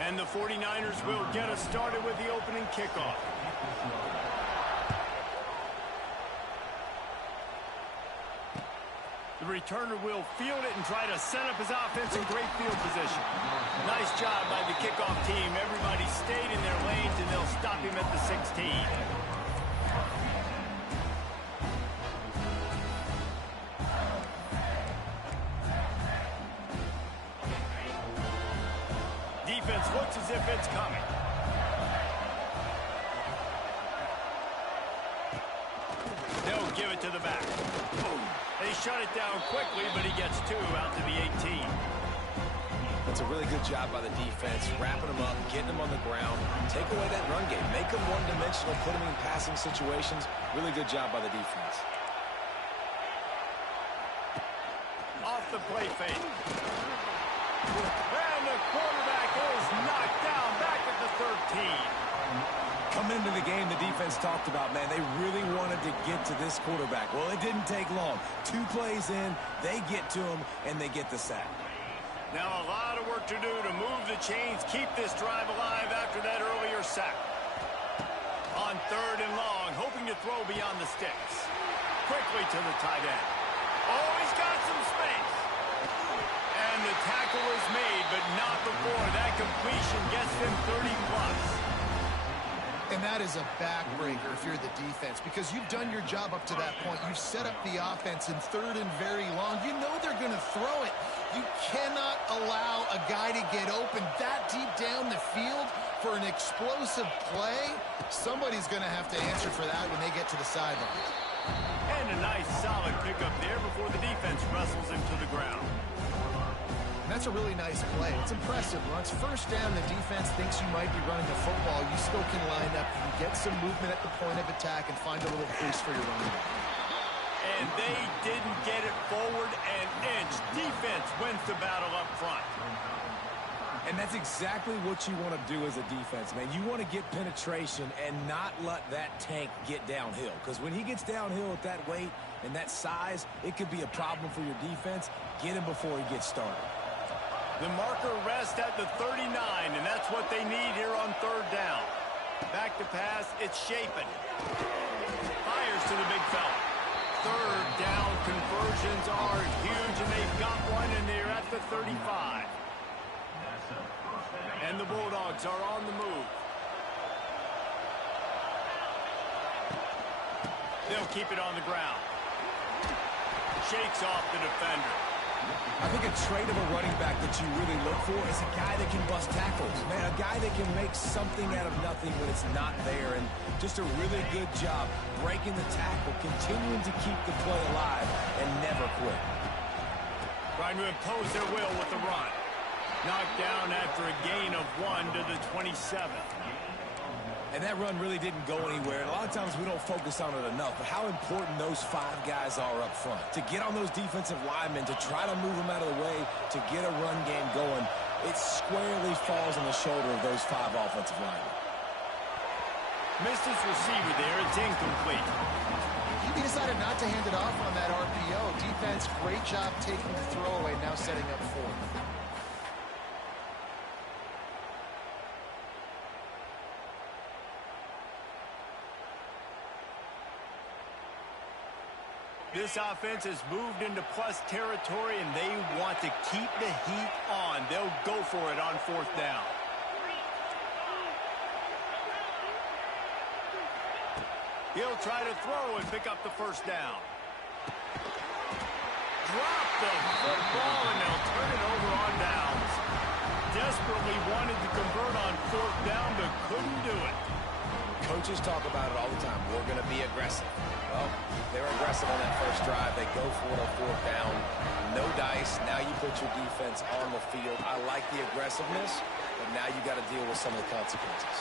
And the 49ers will get us started with the opening kickoff. The returner will field it and try to set up his offense in great field position. Nice job by the kickoff team. Everybody stayed in their lanes, and they'll stop him at the 16. Defense looks as if it's coming. They'll give it to the back. They shut it down quickly, but he gets 2 out to the 18. That's a really good job by the defense, wrapping them up, getting them on the ground, take away that run game, make them one-dimensional, put them in passing situations. Really good job by the defense. Off the play fake. And the quarterback is knocked down back at the 13. Coming into the game, the defense talked about, man, they really wanted to get to this quarterback. Well, it didn't take long. 2 plays in, they get to him, and they get the sack. Now a lot of work to do to move the chains, keep this drive alive after that earlier sack. On 3rd and long, hoping to throw beyond the sticks. Quickly to the tight end. Oh, he's got some space. And the tackle is made, but not before that completion gets them 30+. And that is a backbreaker if you're the defense, because you've done your job up to that point. You've set up the offense in 3rd and very long. You know they're going to throw it. You cannot allow a guy to get open that deep down the field for an explosive play. Somebody's going to have to answer for that when they get to the sidelines. And a nice solid pickup there before the defense wrestles him to the ground. That's a really nice play. It's impressive. Once first down, the defense thinks you might be running the football. You still can line up. You can get some movement at the point of attack and find a little boost for your running back. And they didn't get it forward an inch. Defense wins the battle up front. And that's exactly what you want to do as a defense, man. You want to get penetration and not let that tank get downhill. Because when he gets downhill at that weight and that size, it could be a problem for your defense. Get him before he gets started. The marker rests at the 39, and that's what they need here on 3rd down. Back to pass, it's Shapen. Fires to the big fella. 3rd down conversions are huge, and they've got one, and they're at the 35. And the Bulldogs are on the move. They'll keep it on the ground. Shakes off the defender. I think a trait of a running back that you really look for is a guy that can bust tackles. Man, a guy that can make something out of nothing when it's not there. And just a really good job breaking the tackle, continuing to keep the play alive, and never quit. Trying to impose their will with the run. Knocked down after a gain of 1 to the 27. And that run really didn't go anywhere. And a lot of times we don't focus on it enough. But how important those 5 guys are up front. To get on those defensive linemen, to try to move them out of the way, to get a run game going, it squarely falls on the shoulder of those 5 offensive linemen. Missed his receiver there. It's incomplete. He decided not to hand it off on that RPO. Defense, great job taking the throwaway, now setting up 4. This offense has moved into plus territory, and they want to keep the heat on. They'll go for it on 4th down. He'll try to throw and pick up the 1st down. Drop the football, and they'll turn it over on downs. Desperately wanted to convert on 4th down, but couldn't do it. Coaches talk about it all the time. We're going to be aggressive. Well, they were aggressive on that first drive. They go for it on 4th down. No dice. Now you put your defense on the field. I like the aggressiveness, but now you got to deal with some of the consequences.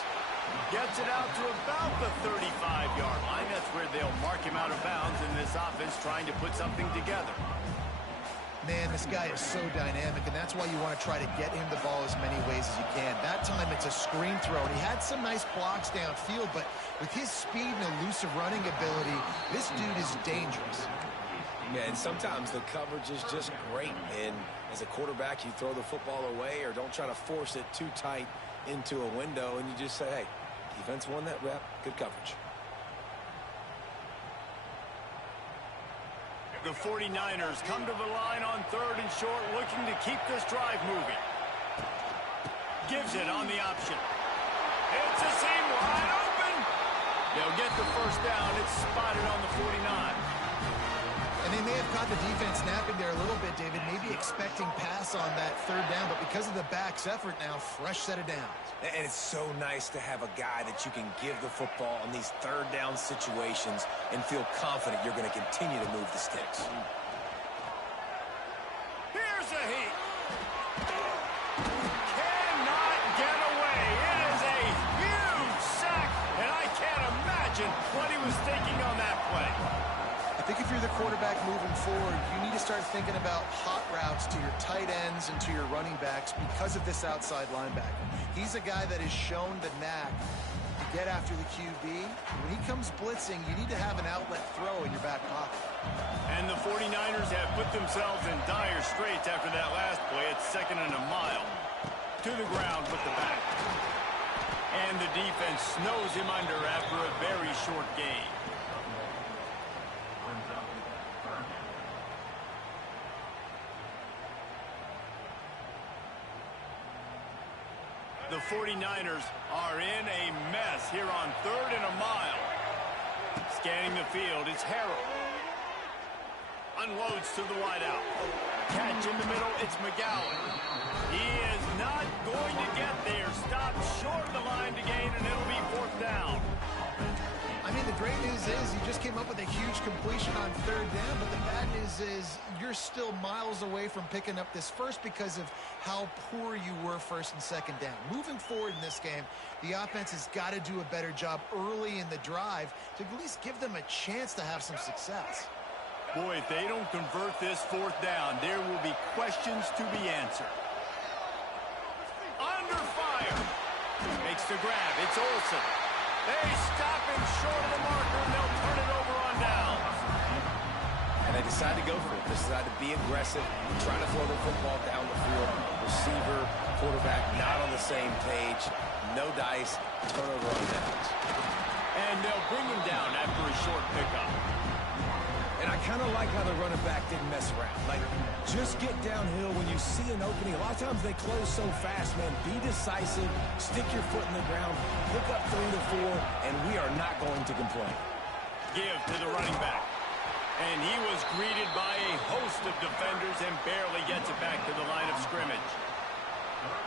Gets it out to about the 35-yard line. That's where they'll mark him out of bounds in this offense trying to put something together. Man, this guy is so dynamic, and that's why you want to try to get him the ball as many ways as you can. That time, it's a screen throw, and he had some nice blocks downfield, but with his speed and elusive running ability, this dude is dangerous. Yeah, and sometimes the coverage is just great, and as a quarterback, you throw the football away or don't try to force it too tight into a window, and you just say, hey, defense won that rep. Good coverage. The 49ers come to the line on 3rd and short, looking to keep this drive moving. Gives it on the option. It's a seam wide open. They'll get the first down. It's spotted on the 49. And they may have caught the defense napping there a little bit, David, maybe expecting pass on that 3rd down, but because of the back's effort now, fresh set of downs. And it's so nice to have a guy that you can give the football in these 3rd down situations and feel confident you're going to continue to move the sticks. Here's a heat. Cannot get away. It is a huge sack, and I can't imagine what he was thinking on that play. I think if you're the quarterback moving forward, you need to start thinking about hot routes to your tight ends and to your running backs because of this outside linebacker. He's a guy that has shown the knack to get after the QB. When he comes blitzing, you need to have an outlet throw in your back pocket. And the 49ers have put themselves in dire straits after that last play. It's 2nd and a mile. To the ground with the back. And the defense snows him under after a very short gain. The 49ers are in a mess here on 3rd and a mile. Scanning the field, it's Harrell. Unloads to the wideout. Catch in the middle, it's McGowan. He is not going to get there. Stopped short of the line to gain, and it'll be 4th down. I mean, the great news is you just came up with a huge completion on 3rd down, but the bad news is you're still miles away from picking up this first because of how poor you were 1st and 2nd down. Moving forward in this game, the offense has got to do a better job early in the drive to at least give them a chance to have some success. Boy, if they don't convert this 4th down, there will be questions to be answered. Under fire. Makes the grab. It's Olsen. They stop him short of the marker, and they'll turn it over on downs. And they decide to go for it. They decide to be aggressive, try to throw the football down the field. Receiver, quarterback, not on the same page. No dice, turnover on downs. And they'll bring him down after a short pickup. And I kind of like how the running back didn't mess around. Like, just get downhill when you see an opening. A lot of times they close so fast, man. Be decisive, stick your foot in the ground, pick up 3 to 4, and we are not going to complain. Give to the running back. And he was greeted by a host of defenders and barely gets it back to the line of scrimmage.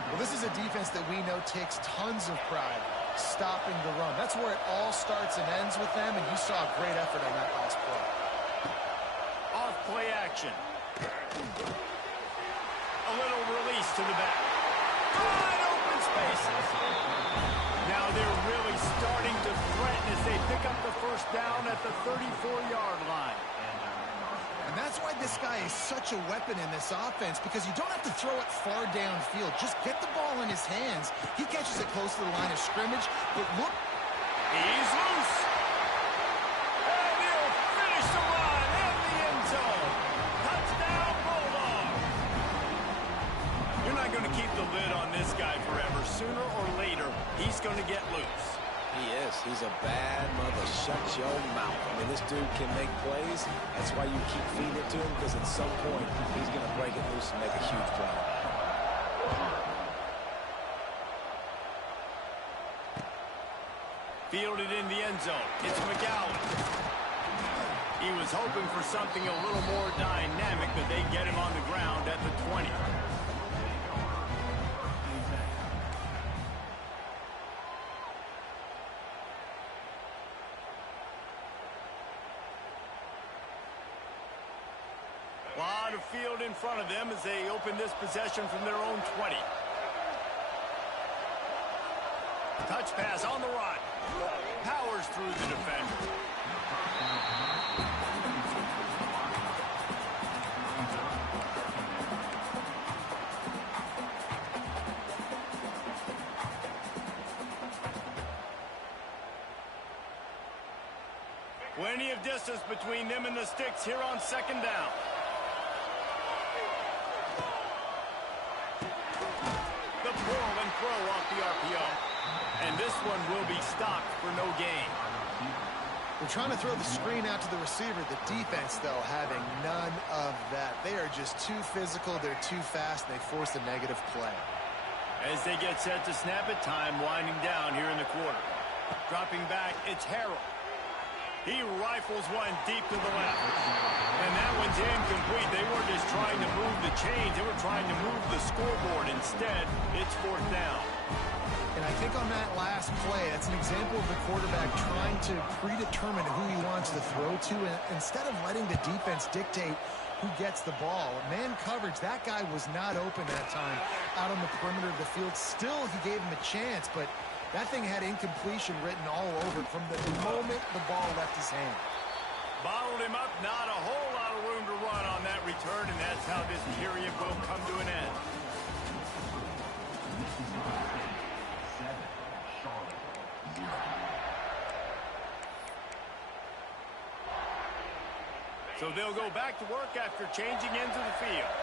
Well, this is a defense that we know takes tons of pride stopping the run. That's where it all starts and ends with them, and you saw a great effort on that last play. Off play action. A little release to the back. Wide open spaces. Now they're really starting to threaten as they pick up the first down at the 34-yard line. And that's why this guy is such a weapon in this offense, because you don't have to throw it far downfield. Just get the ball in his hands. He catches it close to the line of scrimmage, but look. He's loose. And he'll finish the run in the end zone. Touchdown, Bulldogs. You're not going to keep the lid on this guy forever. Sooner or later, he's going to get loose. He is. He's a bad mother. Shut your mouth. I mean, this dude can make plays. That's why you keep feeding it to him, because at some point, he's going to break it loose and make a huge play. Fielded in the end zone. It's McGowan. He was hoping for something a little more dynamic, but they get him on the ground at the 20. Lot of field in front of them as they open this possession from their own 20. Touch pass on the run. Powers through the defender. Plenty of distance between them and the sticks here on 2nd down. The pull and throw off the RPO. And this one will be stopped for no gain. They're trying to throw the screen out to the receiver. The defense, though, having none of that. They are just too physical. They're too fast. And they force a negative play. As they get set to snap it, time winding down here in the quarter. Dropping back, it's Harrell. He rifles one deep to the left. And that one's incomplete. They weren't just trying to move the chains. They were trying to move the scoreboard. Instead, it's fourth down. And I think on that last play, that's an example of the quarterback trying to predetermine who he wants to throw to, and instead of letting the defense dictate who gets the ball. Man coverage, that guy was not open that time out on the perimeter of the field. Still, he gave him a chance, but that thing had incompletion written all over it from the moment the ball left his hand. Bottled him up, not a whole lot of room to run on that return, and that's how this period will come to an end. So they'll go back to work after changing into the field.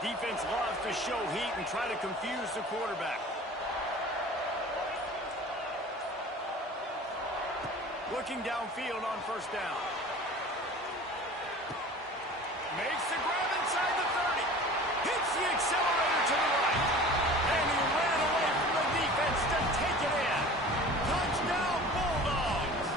Defense loves to show heat and try to confuse the quarterback. Looking downfield on first down. Makes the grab inside the 30. Hits the accelerator to the right. And he ran away from the defense to take it in. Touchdown, Bulldogs.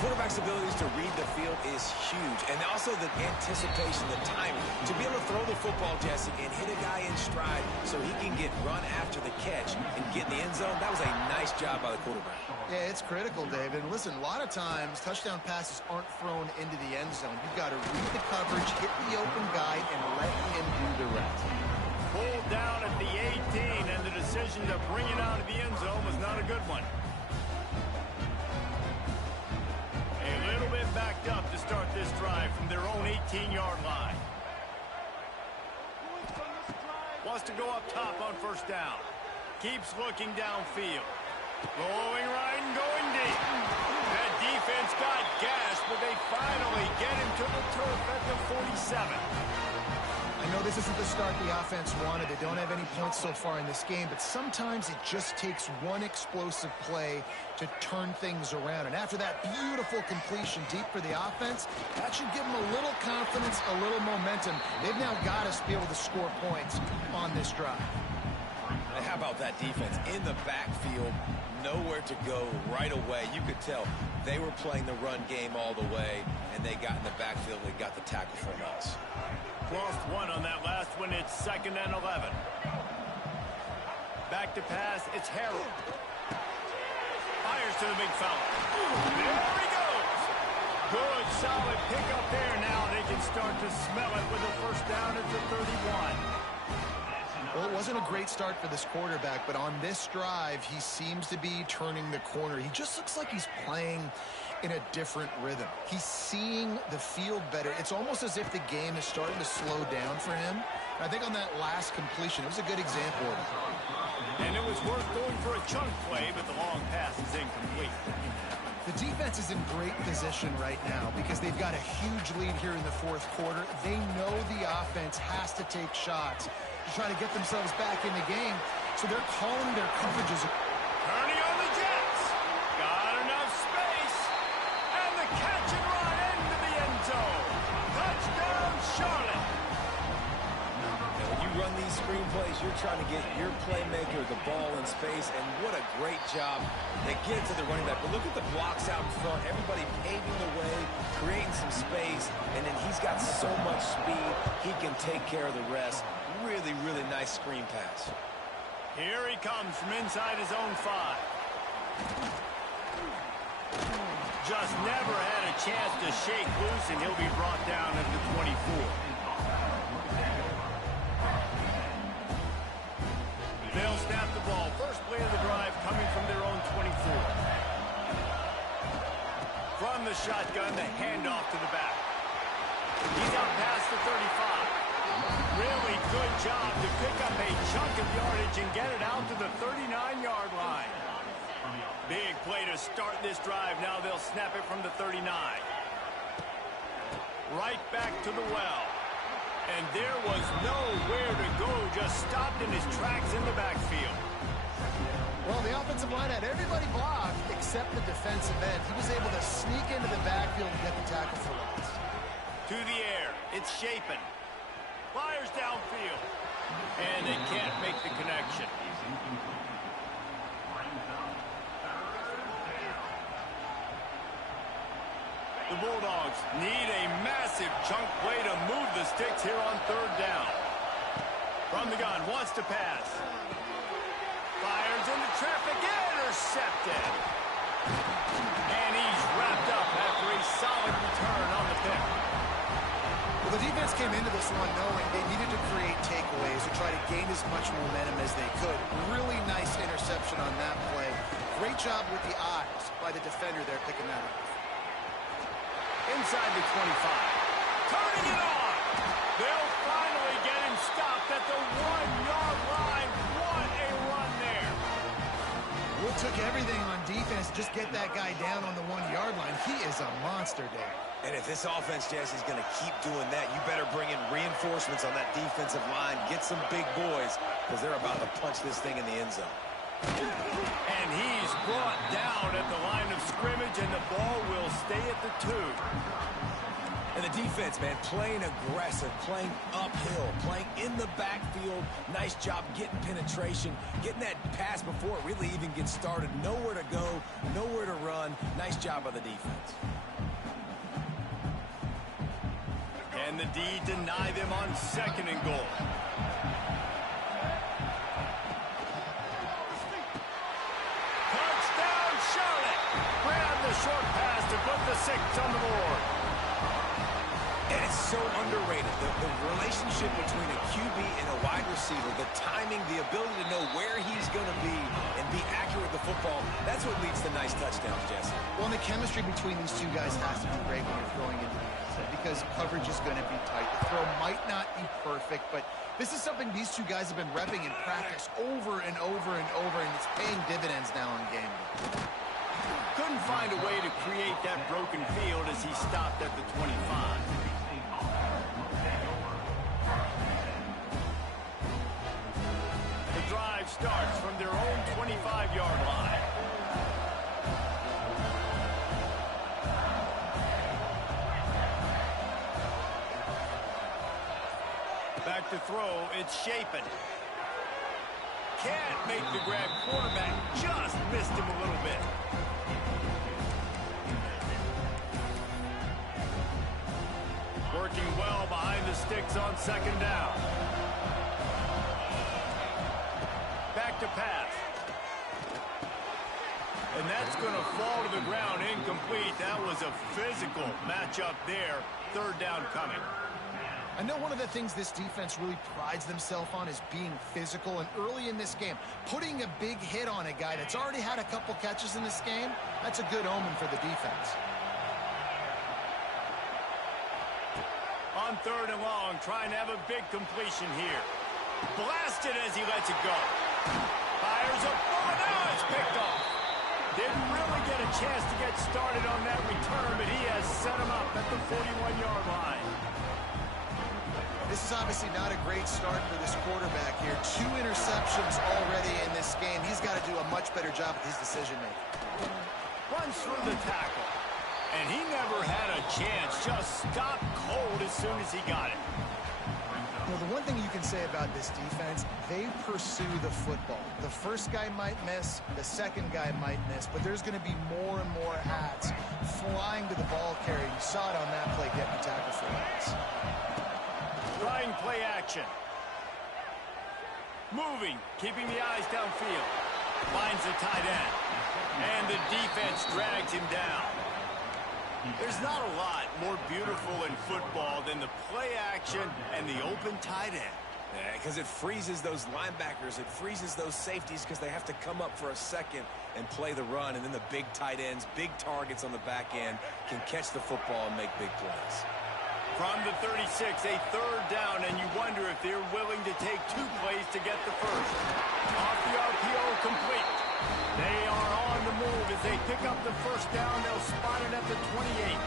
Quarterback's abilities to read the field is huge. And also the anticipation, the timing. To be able to throw the football, Jesse, and hit a guy in stride so he can get run after the catch and get in the end zone, that was a nice job by the quarterback. Yeah, it's critical, David. And listen, a lot of times touchdown passes aren't thrown into the end zone. You've got to read the coverage, hit the open guy, and let him do the rest. Pulled down at the 18, and the decision to bring it out of the end zone was not a good one. A little bit backed up to start this drive from their own 18-yard line. Wants to go up top on first down. Keeps looking downfield. Going right and going deep. That defense got gas, but they finally get him to the turf at the 47. I know this isn't the start the offense wanted. They don't have any points so far in this game, but sometimes it just takes one explosive play to turn things around. And after that beautiful completion deep for the offense, that should give them a little confidence, a little momentum. They've now got to be able to score points on this drive. And how about that defense in the backfield, nowhere to go right away. You could tell they were playing the run game all the way, and they got in the backfield and got the tackle from us. Lost one on that last one. It's 2nd and 11. Back to pass. It's Harrell. Fires to the big fella. There he goes. Good, solid pickup there. Now they can start to smell it with a first down at the 31. Well, it wasn't a great start for this quarterback, but on this drive, he seems to be turning the corner. He just looks like he's playing in a different rhythm. He's seeing the field better. It's almost as if the game is starting to slow down for him. I think on that last completion, it was a good example of it. And it was worth going for a chunk play, but the long pass is incomplete. The defense is in great position right now because they've got a huge lead here in the fourth quarter. They know the offense has to take shots to try to get themselves back in the game, so they're calling their coverages. Turning on the Jets. Got enough space. And the catch and run into the end zone. Touchdown, Charlotte. And when you run these screenplays, you're trying to get your playmaker the ball in space, and what a great job. They get it to the running back, but look at the blocks out in front. Everybody paving the way, creating some space, and then he's got so much speed, he can take care of the rest. Really, really nice screen pass. Here he comes from inside his own 5. Just never had a chance to shake loose, and he'll be brought down at the 24. They'll snap the ball. First play of the drive coming from their own 24. From the shotgun, the handoff to the back. He's out past the 35. Really good job to pick up a chunk of yardage and get it out to the 39-yard line. Big play to start this drive. Now they'll snap it from the 39. Right back to the well. And there was nowhere to go, just stopped in his tracks in the backfield. Well, the offensive line had everybody blocked except the defensive end. He was able to sneak into the backfield and get the tackle for loss. To the air, it's Shapen. Fires downfield. And they can't make the connection. The Bulldogs need a massive chunk play to move the sticks here on third down. From the gun, wants to pass. Fires into traffic, intercepted. And he's wrapped up after a solid return on the pick. Well, the defense came into this one knowing they needed to create takeaways to try to gain as much momentum as they could. Really nice interception on that play. Great job with the eyes by the defender there picking that up. Inside the 25. Turning it on. They'll finally get him stopped at the 1-yard line. What a run there. Will took everything on defense to just get that guy down on the 1-yard line. He is a monster, Dave. And if this offense, Jesse, is going to keep doing that, you better bring in reinforcements on that defensive line. Get some big boys, because they're about to punch this thing in the end zone. And he's brought down at the line of scrimmage, and the ball will stay at the 2. And the defense, man, playing aggressive, playing uphill, playing in the backfield. Nice job getting penetration, getting that pass before it really even gets started. Nowhere to go, nowhere to run. Nice job by the defense. And the D deny them on 2nd and goal. Touchdown, Charlotte! Grab the short pass to put the 6 on the board. And it's so underrated. The relationship between a QB and a wide receiver, the timing, the ability to know where he's going to be and be accurate with the football, that's what leads to nice touchdowns, Jesse. Well, and the chemistry between these two guys has to be great when you're throwing into the end zone because coverage is going to be tight. The throw might not be perfect, but this is something these two guys have been repping in practice over and over and over, and it's paying dividends now in game day. Couldn't find a way to create that broken field as he stopped at the 25. The drive starts from their own 25-yard line. Back to throw, it's Shapen. Can't make the grab. Quarterback just missed him a little bit. Working well behind the sticks on 2nd down. Back to pass. And that's going to fall to the ground incomplete. That was a physical matchup there. 3rd down coming. I know one of the things this defense really prides themselves on is being physical, and early in this game, putting a big hit on a guy that's already had a couple catches in this game, that's a good omen for the defense. On 3rd and long, trying to have a big completion here. Blasted as he lets it go. Fires a ball, now it's picked off. Didn't really get a chance to get started on that return, but he has set him up at the 41-yard line. This is obviously not a great start for this quarterback here. 2 interceptions already in this game. He's got to do a much better job with his decision-making. Runs through the tackle. And he never had a chance. Just stopped cold as soon as he got it. Well, the one thing you can say about this defense, they pursue the football. The first guy might miss, the second guy might miss, but there's going to be more and more hats flying to the ball carrier. You saw it on that play getting tackled for loss. Trying play action. Moving, keeping the eyes downfield. Finds the tight end. And the defense drags him down. There's not a lot more beautiful in football than the play action and the open tight end. Because it freezes those linebackers. It freezes those safeties because they have to come up for a second and play the run. And then the big tight ends, big targets on the back end can catch the football and make big plays. From the 36, a 3rd down, and you wonder if they're willing to take 2 plays to get the first. Off the RPO, complete. They are on the move as they pick up the 1st down. They'll spot it at the 28.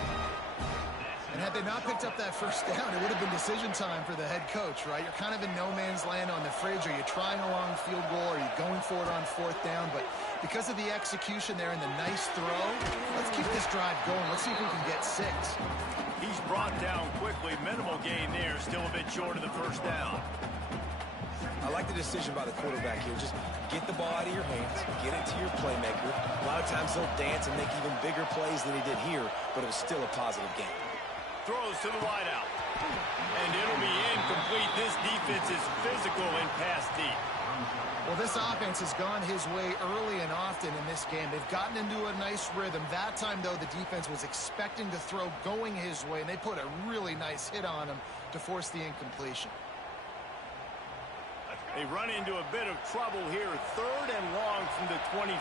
And had they not picked up that first down, it would have been decision time for the head coach, right? You're kind of in no man's land on the fridge. Are you trying a long field goal? Are you going for it on fourth down? But because of the execution there and the nice throw, let's keep this drive going. Let's see if we can get 6. He's brought down quickly. Minimal gain there. Still a bit short of the first down. I like the decision by the quarterback here. Just get the ball out of your hands, get it to your playmaker. A lot of times he'll dance and make even bigger plays than he did here, but it was still a positive game. Throws to the wideout. And it'll be incomplete. This defense is physical and pass deep. Well, this offense has gone his way early and often in this game. They've gotten into a nice rhythm. That time, though, the defense was expecting to throw going his way, and they put a really nice hit on him to force the incompletion. They run into a bit of trouble here. 3rd and long from the 25,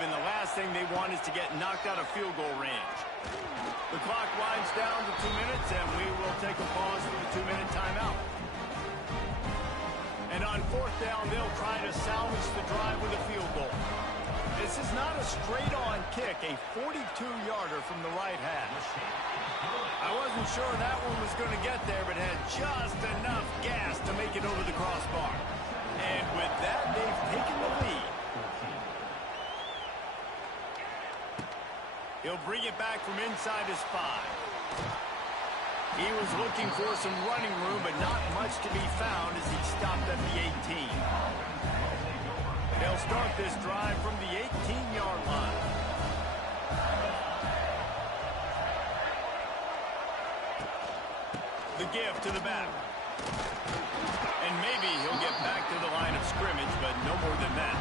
and the last thing they want is to get knocked out of field goal range. The clock winds down to 2 minutes, and we will take a pause for the 2-minute timeout. And on 4th down, they'll try to salvage the drive with a field goal. This is not a straight-on kick, a 42-yarder from the right hash. I wasn't sure that one was going to get there, but had just enough gas to make it over the crossbar. And with that, they've taken the lead. He'll bring it back from inside his 5. He was looking for some running room, but not much to be found as he stopped at the 18. They'll start this drive from the 18-yard line. The give to the back. And maybe he'll get back to the line of scrimmage, but no more than that.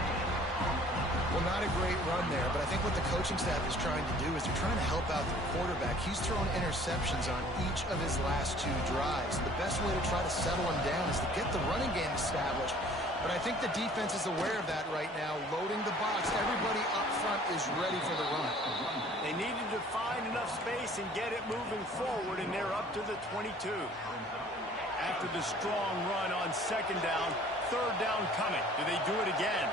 Well, not a great run there, but I think what the coaching staff is trying to do is they're trying to help out the quarterback. He's thrown interceptions on each of his last 2 drives. The best way to try to settle him down is to get the running game established. But I think the defense is aware of that right now, loading the box. Everybody up front is ready for the run. They needed to find enough space and get it moving forward, and they're up to the 22. After the strong run on 2nd down, 3rd down coming. Do they do it again?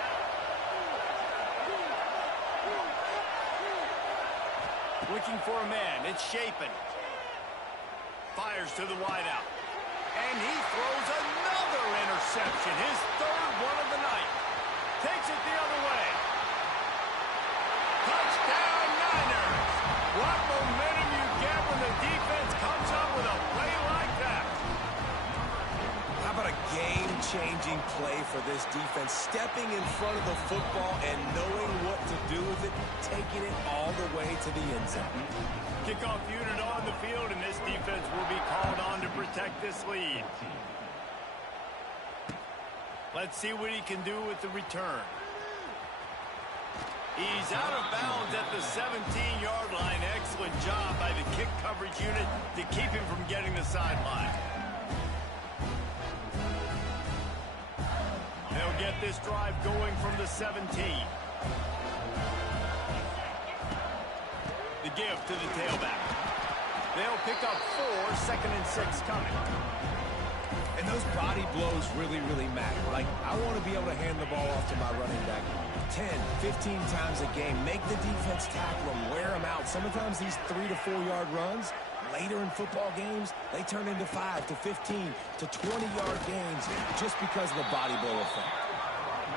Looking for a man. It's Shapen. Fires to the wideout. And he throws another interception. His 3rd one of the night. Takes it the other way. Touchdown, Niners. What momentum you get when the defense comes up with a play like that. How about a game-changing play for this defense? Stepping in front of the football and knowing what to do with it, taking it all the way to the end zone. Kickoff unit on the field, and this defense will be called on to protect this lead. Let's see what he can do with the return. He's out of bounds at the 17-yard line. Excellent job by the kick coverage unit to keep him from getting the sideline. They'll get this drive going from the 17. The give to the tailback. They'll pick up 4, 2nd and 6 coming. And those body blows really, really matter. Like, I want to be able to hand the ball off to my running back 10, 15 times a game. Make the defense tackle them, wear them out. Sometimes these 3 to 4 yard runs, later in football games, they turn into 5 to 15 to 20-yard gains just because of the body blow effect.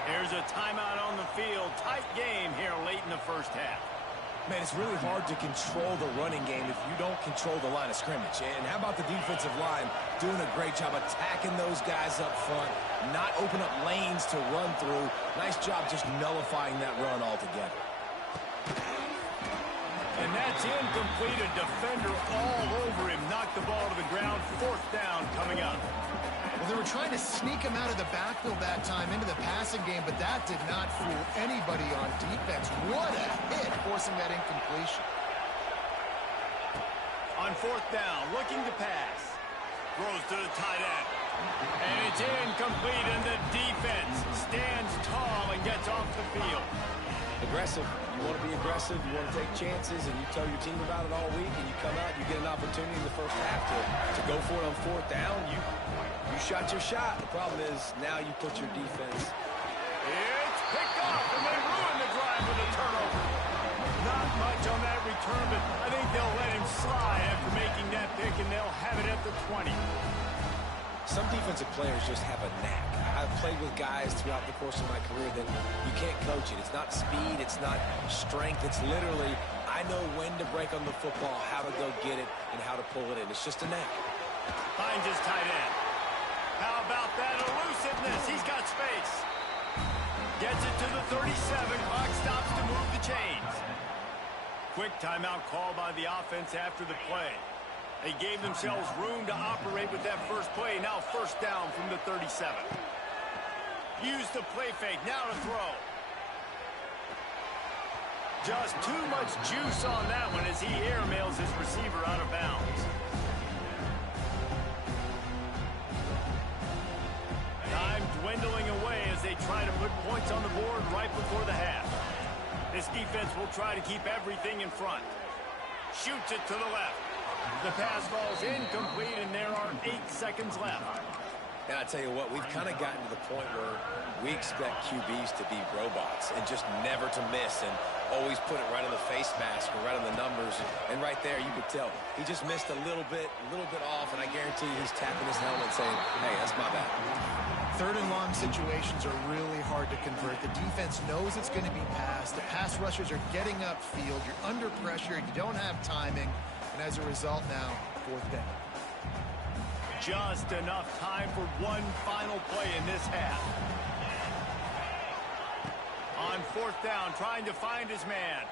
Here's a timeout on the field. Tight game here late in the first half. Man, it's really hard to control the running game if you don't control the line of scrimmage. And how about the defensive line doing a great job attacking those guys up front, not open up lanes to run through. Nice job just nullifying that run altogether. And that's incomplete. A defender all over him. Knocked the ball to the ground. 4th down coming up. Well, they were trying to sneak him out of the backfield that time into the passing game, but that did not fool anybody on defense. What a hit, forcing that incompletion. On 4th down, looking to pass. Throws to the tight end. And it's incomplete, and the defense stands tall and gets off the field. Aggressive. You want to be aggressive. You want to take chances, and you tell your team about it all week, and you come out, you get an opportunity in the first half to go for it on 4th down. You shot your shot. The problem is now you put your defense. It's picked off, and they ruin the drive with a turnover. Not much on that return, but I think they'll let him slide after making that pick, and they'll the 20. Some defensive players just have a knack. I've played with guys throughout the course of my career that you can't coach it. It's not speed, it's not strength. It's literally, I know when to break on the football, how to go get it, and how to pull it in. It's just a knack. Finds his tight end. How about that elusiveness? He's got space. Gets it to the 37. Clock stops to move the chains. Quick timeout call by the offense after the play. They gave themselves room to operate with that first play. Now first down from the 37. Use the play fake. Now to throw. Just too much juice on that one as he airmails his receiver out of bounds. Time dwindling away as they try to put points on the board right before the half. This defense will try to keep everything in front. Shoots it to the left. The pass falls incomplete, and there are 8 seconds left. And I tell you what, we've kind of gotten to the point where we expect QBs to be robots and just never to miss and always put it right on the face mask or right on the numbers. And right there, you could tell he just missed a little bit off, and I guarantee he's tapping his helmet saying, hey, that's my bad. Third and long situations are really hard to convert. The defense knows it's going to be passed. The pass rushers are getting upfield. You're under pressure. You don't have timing. And as a result now, fourth down. Just enough time for one final play in this half. On fourth down, trying to find his man.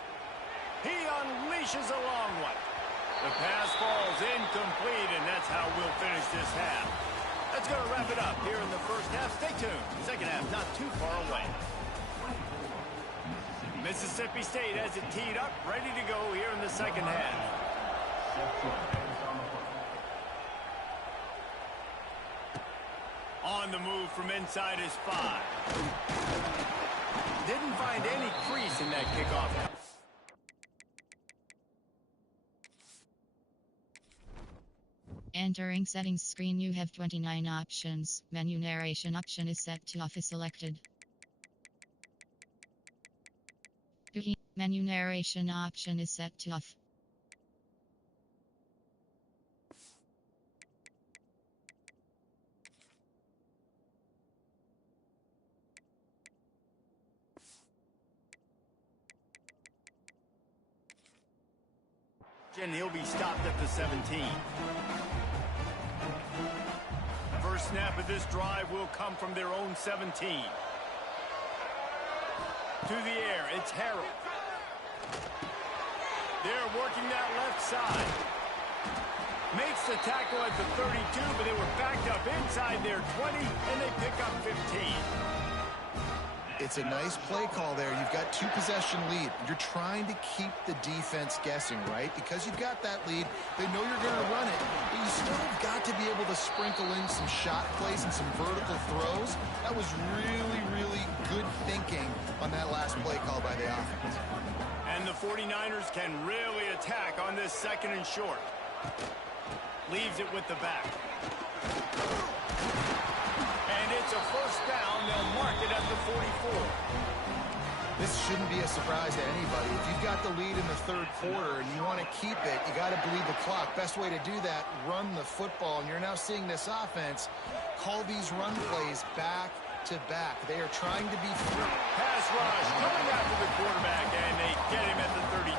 He unleashes a long one. The pass falls incomplete, and that's how we'll finish this half. That's going to wrap it up here in the first half. Stay tuned. Second half not too far away. Mississippi State has it teed up, ready to go here in the second half. On the move from inside his 5. Didn't find any crease in that kickoff. Entering settings screen, you have 29 options. Menu narration option is set to off is selected. Menu narration option is set to off. And he'll be stopped at the 17. First snap of this drive will come from their own 17. To the air, it's Harrell. They're working that left side. Makes the tackle at the 32, but they were backed up inside their 20, and they pick up 15. It's a nice play call there. You've got 2-possession lead. You're trying to keep the defense guessing, right? Because you've got that lead, they know you're going to run it, but you still have got to be able to sprinkle in some shot plays and some vertical throws. That was really, really good thinking on that last play call by the offense. And the 49ers can really attack on this second and short. Leaves it with the back. And it's a first down. They'll mark it at the 44. This shouldn't be a surprise to anybody. If you've got the lead in the third quarter and you want to keep it, you got to bleed the clock. Best way to do that, run the football. And you're now seeing this offense call these run plays back to back. They are trying to be free. Pass rush coming after the quarterback, and they get him at the 32.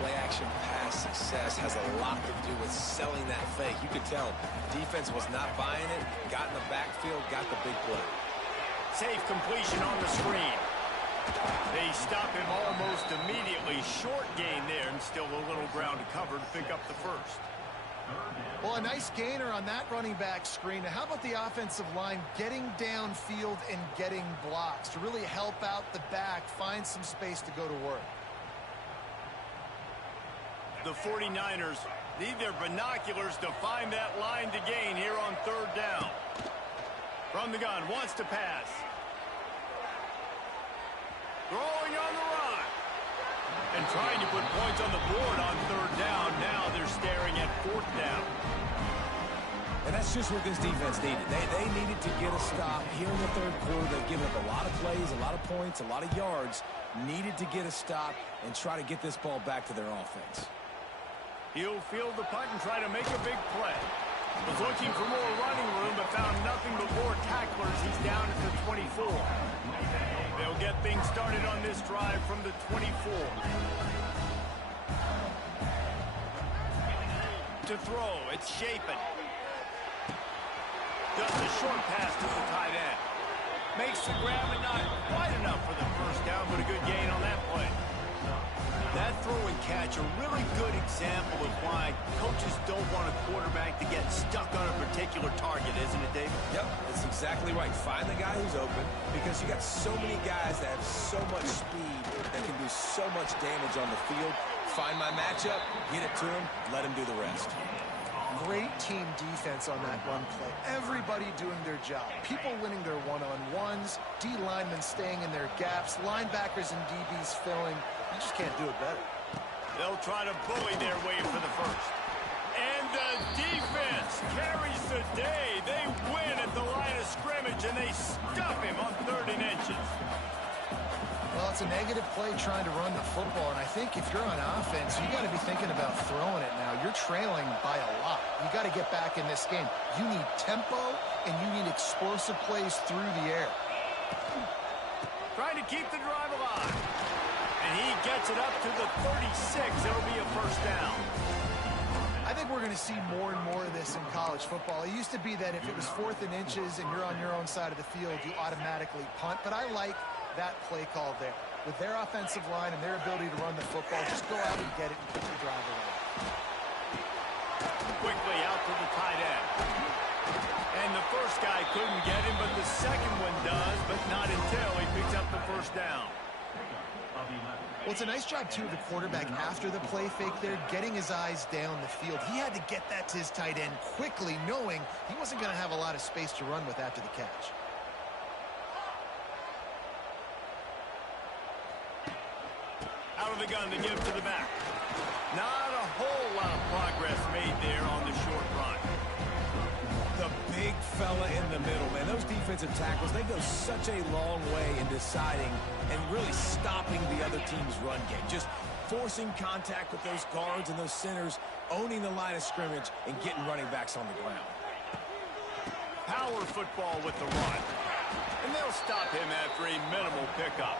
Play action pass success has a lot to do with selling that fake. You could tell defense was not buying it, got in the backfield, got the big play. Safe completion on the screen. They stop him almost immediately. Short gain there, and still a little ground to cover to pick up the first. Well, a nice gainer on that running back screen. How about the offensive line getting downfield and getting blocks to really help out the back, find some space to go to work? The 49ers need their binoculars to find that line to gain here on third down. From the gun, wants to pass. Throwing on the run. And trying to put points on the board on third down. Now they're staring at fourth down. And that's just what this defense needed. They needed to get a stop here in the third quarter. They've given up a lot of plays, a lot of points, a lot of yards. Needed to get a stop and try to get this ball back to their offense. He'll field the punt and try to make a big play. Was looking for more running room, but found nothing but more tacklers. He's down at the 24. They'll get things started on this drive from the 24. To throw, it's Shapen. Does a short pass to the tight end. Makes the grab and not quite enough for the first down, but a good gain on that play. That throw and catch, a really good example of why coaches don't want a quarterback to get stuck on a particular target, isn't it, Dave? Yep, that's exactly right. Find the guy who's open because you got so many guys that have so much speed that can do so much damage on the field. Find my matchup, get it to him, let him do the rest. Great team defense on that run play. Everybody doing their job. People winning their one-on-ones, D linemen staying in their gaps, linebackers and DBs filling. You just can't do it better. They'll try to bully their way for the first. And the defense carries the day. They win at the line of scrimmage, and they stuff him on 3rd and inches. Well, it's a negative play trying to run the football, and I think if you're on offense, you got to be thinking about throwing it now. You're trailing by a lot. You got to get back in this game. You need tempo, and you need explosive plays through the air. Trying to keep the drive alive. And he gets it up to the 36. It'll be a first down. I think we're going to see more and more of this in college football. It used to be that if it was 4th and inches and you're on your own side of the field, you automatically punt. But I like that play call there. With their offensive line and their ability to run the football, just go out and get it and keep the drive alive. Quickly out to the tight end. And the first guy couldn't get him, but the second one does, but not until he picks up the first down. Well, it's a nice job, too, of the quarterback after the play fake there, getting his eyes down the field. He had to get that to his tight end quickly, knowing he wasn't going to have a lot of space to run with after the catch. Out of the gun to give to the back. Not a whole lot of progress made there on the short run. The big fella in the middle, man. Those defensive tackles, they go such a long way in deciding and really stopping the other team's run game. Just forcing contact with those guards and those centers, owning the line of scrimmage, and getting running backs on the ground. Power football with the run. And they'll stop him after a minimal pickup.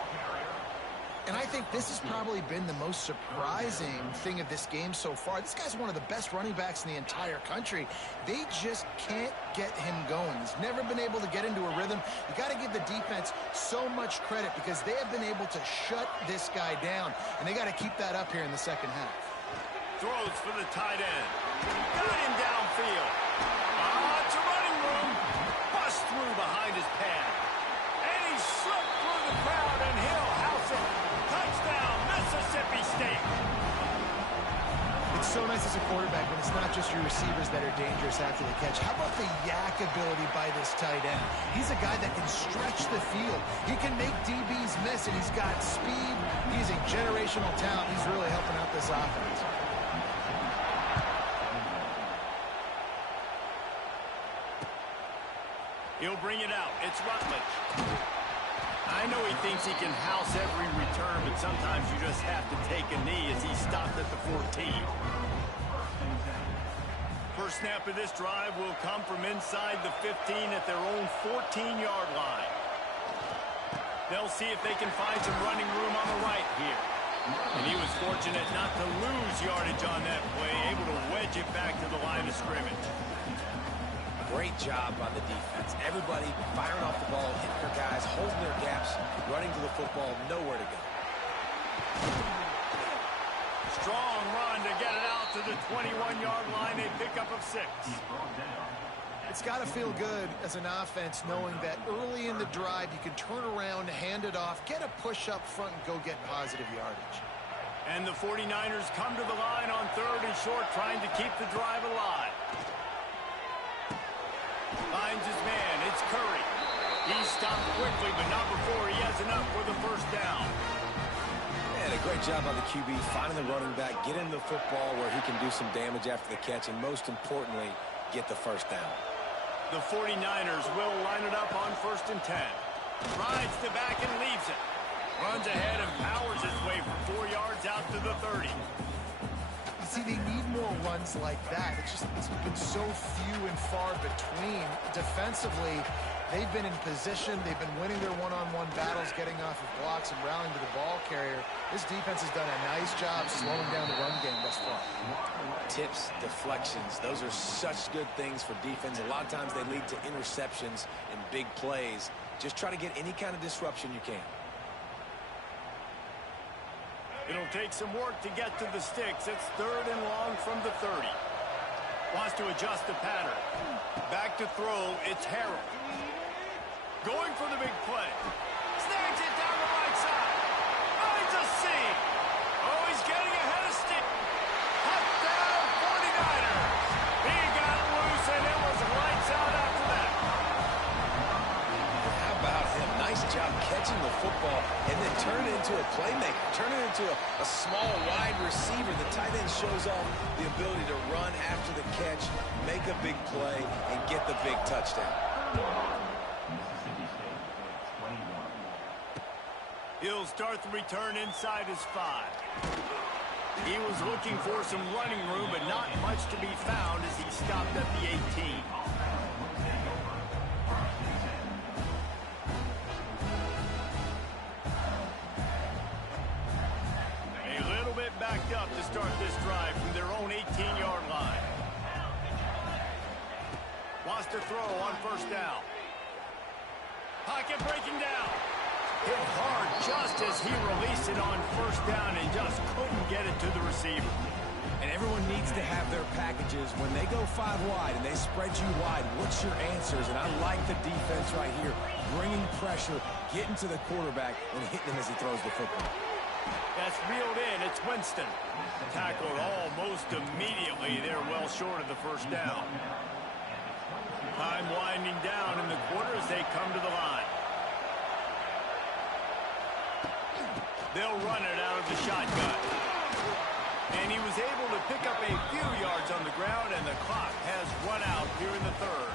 And I think this has probably been the most surprising thing of this game so far. This guy's one of the best running backs in the entire country. They just can't get him going. He's never been able to get into a rhythm. You got to give the defense so much credit because they have been able to shut this guy down. And they got to keep that up here in the second half. Throws for the tight end. Got him downfield. It's a running room. Bust through behind his pad. And he slipped through the crowd, and he'll house it. Touchdown, Mississippi State. It's so nice as a quarterback when it's not just your receivers that are dangerous after the catch. How about the yak ability by this tight end? He's a guy that can stretch the field. He can make DBs miss, and he's got speed. He's a generational talent. He's really helping out this offense. He'll bring it out. It's Rutledge. I know he thinks he can house every return, but sometimes you just have to take a knee as he stopped at the 14. First snap of this drive will come from inside the 15 at their own 14-yard line. They'll see if they can find some running room on the right here. And he was fortunate not to lose yardage on that play, able to wedge it back to the line of scrimmage. Great job by the defense. Everybody firing off the ball, hitting their guys, holding their gaps, running to the football, nowhere to go. Strong run to get it out to the 21-yard line. A pickup of 6. It's got to feel good as an offense knowing that early in the drive you can turn around, hand it off, get a push up front, and go get positive yardage. And the 49ers come to the line on 3rd and short, trying to keep the drive alive. Finds his man. It's Curry. He's stopped quickly, but not before he has enough for the first down. And a great job by the QB, finding the running back, getting the football where he can do some damage after the catch, and most importantly, get the first down. The 49ers will line it up on 1st and 10. Rides the back and leaves it. Runs ahead and powers his way for 4 yards out to the 30. He's See, they need more runs like that. It's been so few and far between. Defensively, they've been in position. They've been winning their one-on-one battles, getting off of blocks and rallying to the ball carrier. This defense has done a nice job slowing down the run game thus far. Tips, deflections, those are such good things for defense. A lot of times they lead to interceptions and big plays. Just try to get any kind of disruption you can. It'll take some work to get to the sticks. It's 3rd and long from the 30. Wants to adjust the pattern. Back to throw, it's Harold. Going for the big play. Snags it down the right side. Finds a seam. Oh, he's getting ahead of stick. Touchdown, 49ers. He got loose, and it was lights out after that. How about him? Nice job catching the football and then turn it into a playmaker. Turn it into a small, wide receiver. The tight end shows off the ability to run after the catch, make a big play, and get the big touchdown. He'll start the return inside his 5. He was looking for some running room, but not much to be found as he stopped at the 18. A little bit backed up to start this drive from their own 18-yard line. Wants to throw on 1st down. Pocket breaking down. Hit hard just as he released it on 1st down and just couldn't get it to the receiver. And everyone needs to have their packages. When they go 5 wide and they spread you wide, what's your answers? And I like the defense right here, bringing pressure, getting to the quarterback, and hitting him as he throws the football. That's reeled in. It's Winston. Tackled almost immediately. They're well short of the 1st down. Time winding down in the quarter as they come to the line. They'll run it out of the shotgun. And he was able to pick up a few yards on the ground, and the clock has run out here in the 3rd.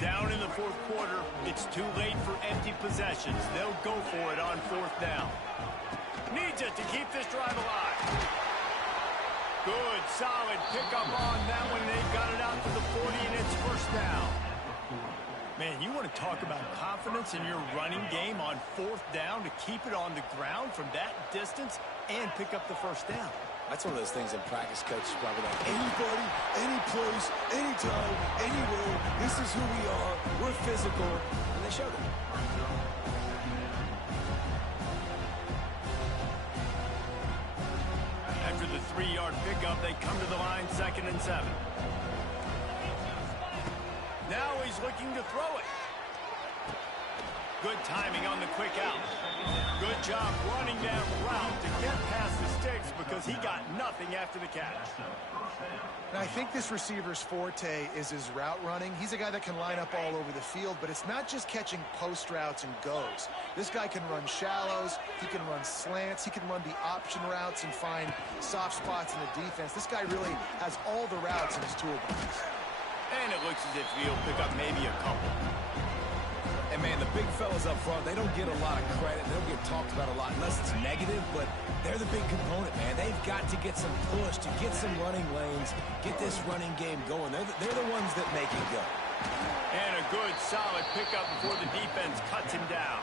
Down in the 4th quarter, it's too late for empty possessions. They'll go for it on 4th down. Needs it to keep this drive alive. Good, solid pickup on that one. They got it out to the 40, and it's 1st down. Man, you want to talk about confidence in your running game on 4th down to keep it on the ground from that distance and pick up the 1st down. That's one of those things in practice, coach, probably like, anybody, any place, anytime, anywhere, this is who we are, we're physical, and they showed it. After the 3-yard pickup, they come to the line 2nd and 7. Now he's looking to throw it. Good timing on the quick out. Good job running down the route to get past the sticks because he got nothing after the catch. And I think this receiver's forte is his route running. He's a guy that can line up all over the field, but it's not just catching post routes and goes. This guy can run shallows, he can run slants, he can run the option routes and find soft spots in the defense. This guy really has all the routes in his toolbox. And it looks as if he'll pick up maybe a couple. And, man, the big fellas up front, they don't get a lot of credit. They don't get talked about a lot unless it's negative, but they're the big component, man. They've got to get some push, to get some running lanes, get this running game going. They're the ones that make it go. And a good, solid pickup before the defense cuts him down.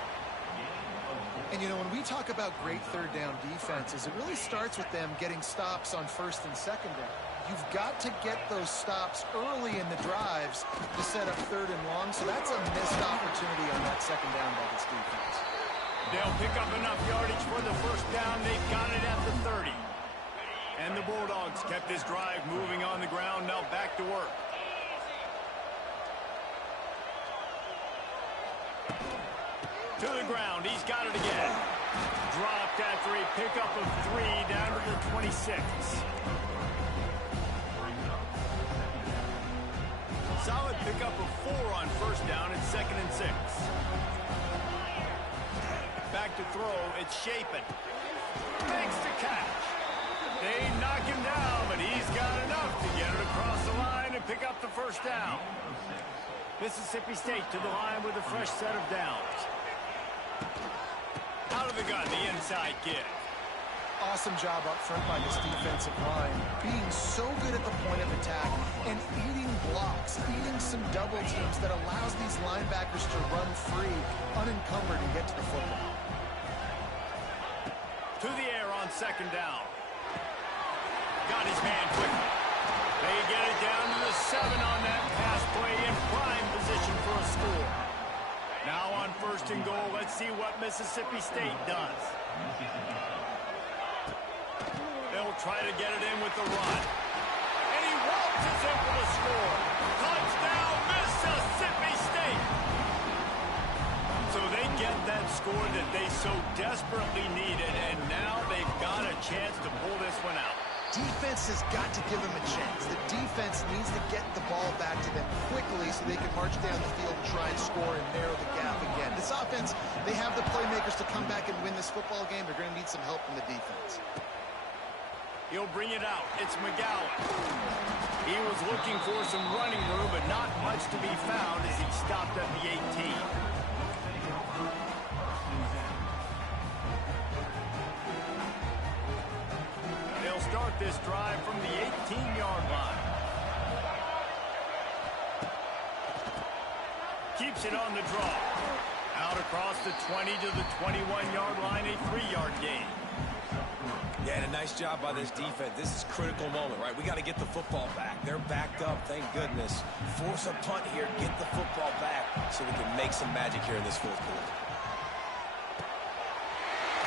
And, you know, when we talk about great 3rd down defenses, it really starts with them getting stops on 1st and 2nd down. You've got to get those stops early in the drives to set up 3rd and long, so that's a missed opportunity on that 2nd down by this defense. They'll pick up enough yardage for the 1st down. They've got it at the 30. And the Bulldogs kept this drive moving on the ground. Now back to work. To the ground. He's got it again. Dropped after a pickup of 3 down to the 26. Solid pickup of 4 on 1st down at 2nd and 6. Back to throw, it's Shapen. Makes the catch. They knock him down, but he's got enough to get it across the line and pick up the first down. Mississippi State to the line with a fresh set of downs. Out of the gun, the inside kick. Awesome job up front by this defensive line, being so good at the point of attack and eating blocks, eating some double teams that allows these linebackers to run free, unencumbered, and get to the football. To the air on second down. Got his man quickly. They get it down to the 7 on that pass play in prime position for a score. Now on first and goal, let's see what Mississippi State does. They'll try to get it in with the run. And he waltzes in for the score. Touchdown, Mississippi State. So they get that score that they so desperately needed, and now they've got a chance to pull this one out. Defense has got to give them a chance. The defense needs to get the ball back to them quickly so they can march down the field and try and score and narrow the gap again. This offense, they have the playmakers to come back and win this football game. They're going to need some help from the defense. He'll bring it out. It's McGowan. He was looking for some running room, but not much to be found as he stopped at the 18. They'll start this drive from the 18-yard line. Keeps it on the draw. Out across the 20 to the 21-yard line, a 3-yard gain. Yeah, and a nice job by this defense. This is a critical moment, right? We got to get the football back. They're backed up, thank goodness. Force a punt here, get the football back so we can make some magic here in this fourth quarter.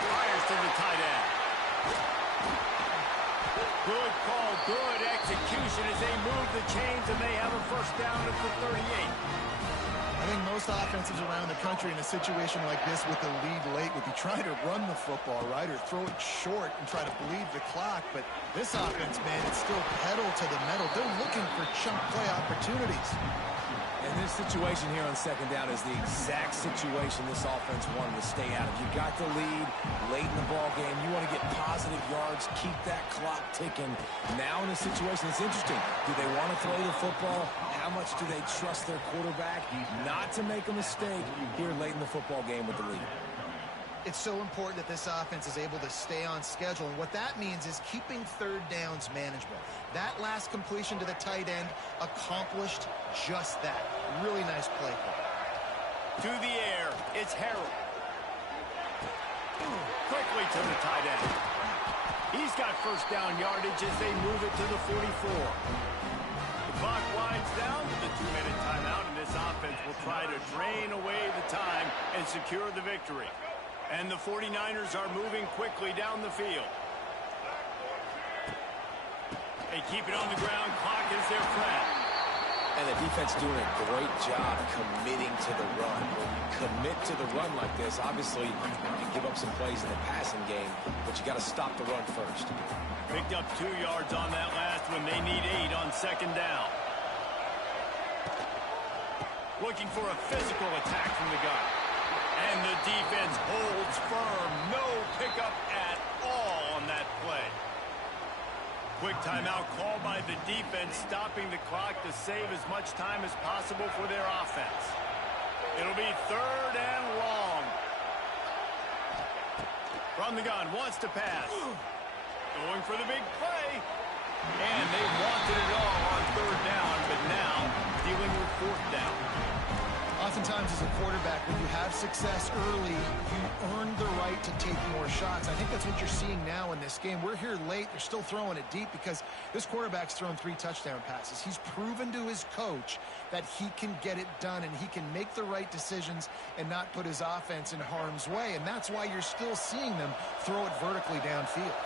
Fires to the tight end. Good call, good execution as they move the chains, and they have a first down at the 38. I think most offenses around the country in a situation like this with the lead late would be trying to run the football, right, or throw it short and try to bleed the clock. But this offense, man, it's still pedal to the metal. They're looking for chunk play opportunities. And this situation here on second down is the exact situation this offense wanted to stay out of. You got the lead late in the ball game. You want to get positive yards, keep that clock ticking. Now in a situation, it's interesting. Do they want to throw the football? How much do they trust their quarterback not to make a mistake here late in the football game with the lead? It's so important that this offense is able to stay on schedule, and what that means is keeping third downs manageable. That last completion to the tight end accomplished just that. Really nice play call. To the air, it's Harrell. Quickly to the tight end. He's got first down yardage as they move it to the 44. The clock winds down to the 2-minute timeout, and this offense will try to drain away the time and secure the victory. And the 49ers are moving quickly down the field. They keep it on the ground. Clock is their friend. And the defense doing a great job committing to the run. When you commit to the run like this, obviously you can give up some plays in the passing game, but you got to stop the run first. Picked up 2 yards on that last one. They need 8 on second down. Looking for a physical attack from the gun. And the defense holds firm. No pickup at all on that play. Quick timeout called by the defense, stopping the clock to save as much time as possible for their offense. It'll be 3rd and long. From the gun, wants to pass. Going for the big play. And they wanted it all on 3rd down, but now dealing with 4th down. Oftentimes as a quarterback, when you have success early, you earn the right to take more shots. I think that's what you're seeing now in this game. We're here late. They're still throwing it deep because this quarterback's thrown 3 touchdown passes. He's proven to his coach that he can get it done and he can make the right decisions and not put his offense in harm's way. And that's why you're still seeing them throw it vertically downfield.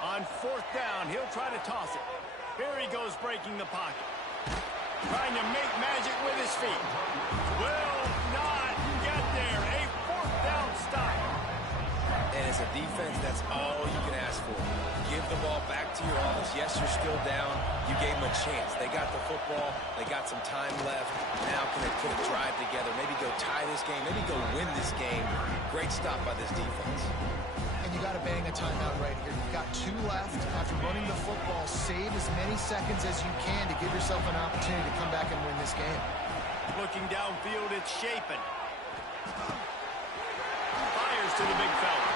On 4th down, he'll try to toss it. Here he goes breaking the pocket. Trying to make magic with his feet. Will not get there. A 4th down stop. And as a defense, that's all you can ask for. Give the ball back to your offense. Yes, you're still down. You gave them a chance. They got the football. They got some time left. Now can they put a drive together? Maybe go tie this game. Maybe go win this game. Great stop by this defense. and you got to bang a timeout right here. You've got 2 left. After running the football, save as many seconds as you can to give yourself an opportunity to come back and win this game. Looking downfield, it's Shapen. Fires to the big fella.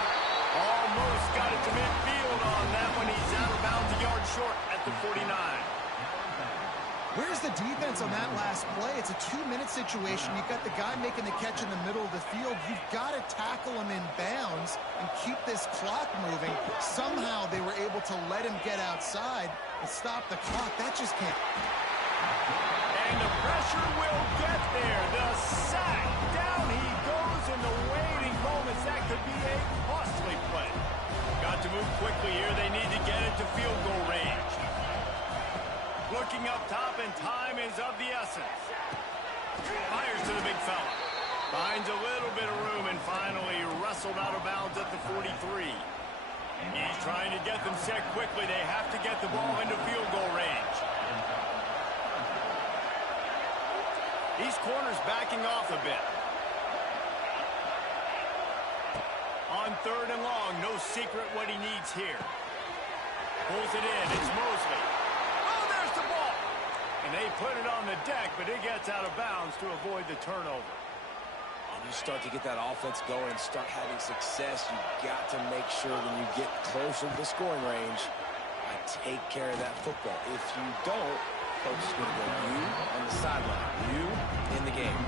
Almost got it to midfield on that one. He's out of bounds, a yard short at the 49. Where's the defense on that last play? It's a 2-minute situation. You've got the guy making the catch in the middle of the field. You've got to tackle him in bounds and keep this clock moving. Somehow they were able to let him get outside and stop the clock. That just can't. And the pressure will get there. The sack. Down he goes in the waiting moments. That could be a costly play. Got to move quickly here. They need to get it to field goal range. Looking up top, and time is of the essence. Fires to the big fella. Finds a little bit of room and finally wrestled out of bounds at the 43. He's trying to get them set quickly. They have to get the ball into field goal range. These corners backing off a bit. On 3rd and long, no secret what he needs here. Pulls it in. It's Mosley. The ball. And they put it on the deck, but it gets out of bounds to avoid the turnover. When you start to get that offense going, start having success, you've got to make sure when you get closer to the scoring range, take care of that football. If you don't, coach is going to go you on the sideline, you in the game.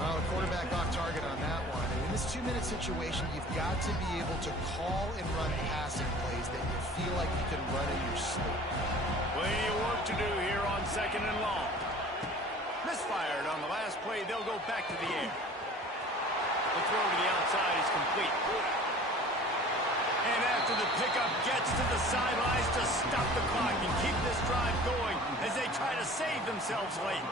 Oh, the quarterback off target on that one. And in this 2-minute situation, you've got to be able to call and run passing plays that you feel like you can run in your sleep. Plenty of work to do here on 2nd and long. Misfired on the last play. They'll go back to the air. The throw to the outside is complete. And after the pickup gets to the sidelines to stop the clock and keep this drive going as they try to save themselves late.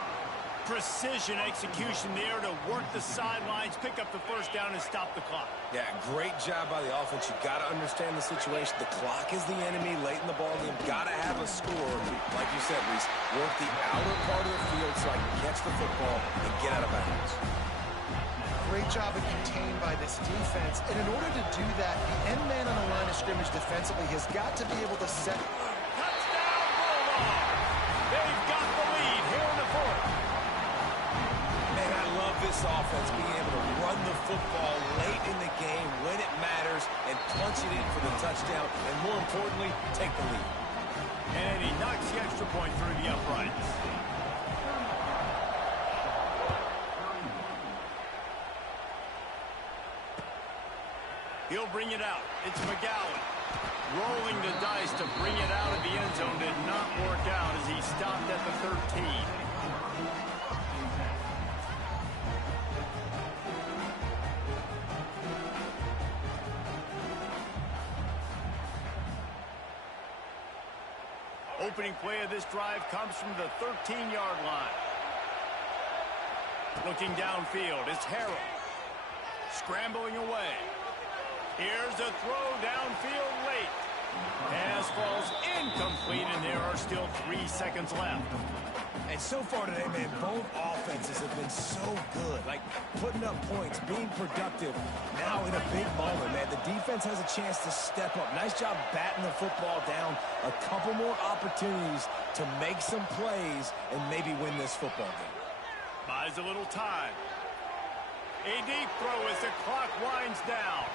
Precision execution there to work the sidelines, pick up the first down, and stop the clock. Yeah, great job by the offense. You've got to understand the situation. The clock is the enemy late in the ballgame. Got to have a score. Like you said, Reese, work the outer part of the field so I can catch the football and get out of bounds. Great job of contained by this defense. And in order to do that, the end man on the line of scrimmage defensively has got to be able to set. Touchdown, Bulldogs! They've got the lead here in the 4th. Man, I love this offense being able to run the football late in the game when it matters and punch it in for the touchdown, and more importantly, take the lead. And he knocks the extra point through the uprights. He'll bring it out. It's McGowan. Rolling the dice to bring it out of the end zone did not work out as he stopped at the 13. Opening play of this drive comes from the 13-yard line. Looking downfield, it's Harrell. Scrambling away. Here's a throw downfield late. Pass falls incomplete, and there are still 3 seconds left. And so far today, man, both offenses have been so good. Like, putting up points, being productive. Now in a big moment, man, the defense has a chance to step up. Nice job batting the football down. A couple more opportunities to make some plays and maybe win this football game. Buys a little time. A deep throw as the clock winds down.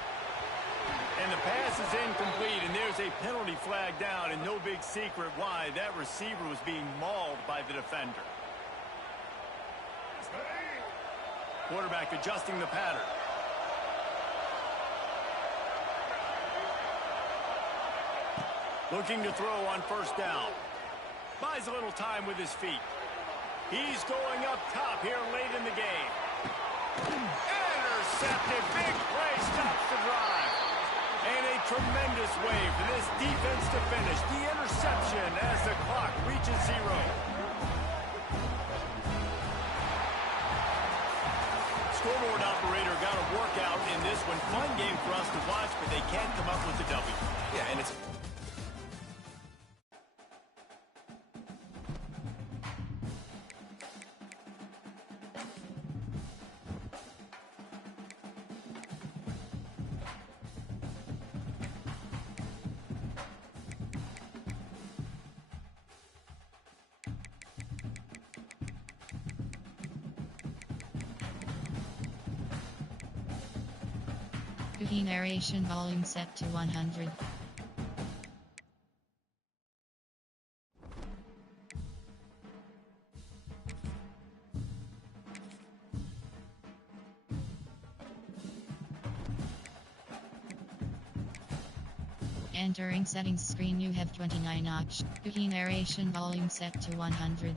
And the pass is incomplete, and there's a penalty flag down, and no big secret why. That receiver was being mauled by the defender. Quarterback adjusting the pattern. Looking to throw on first down. Buys a little time with his feet. He's going up top here late in the game. Intercepted. Big play stops the drive. And a tremendous way for this defense to finish. The interception as the clock reaches 0. Scoreboard operator got a workout in this one. Fun game for us to watch, but they can't come up with the W. Yeah, and it's... Cookie narration volume set to 100. Entering settings screen, you have 29 options. Cookie narration volume set to 100.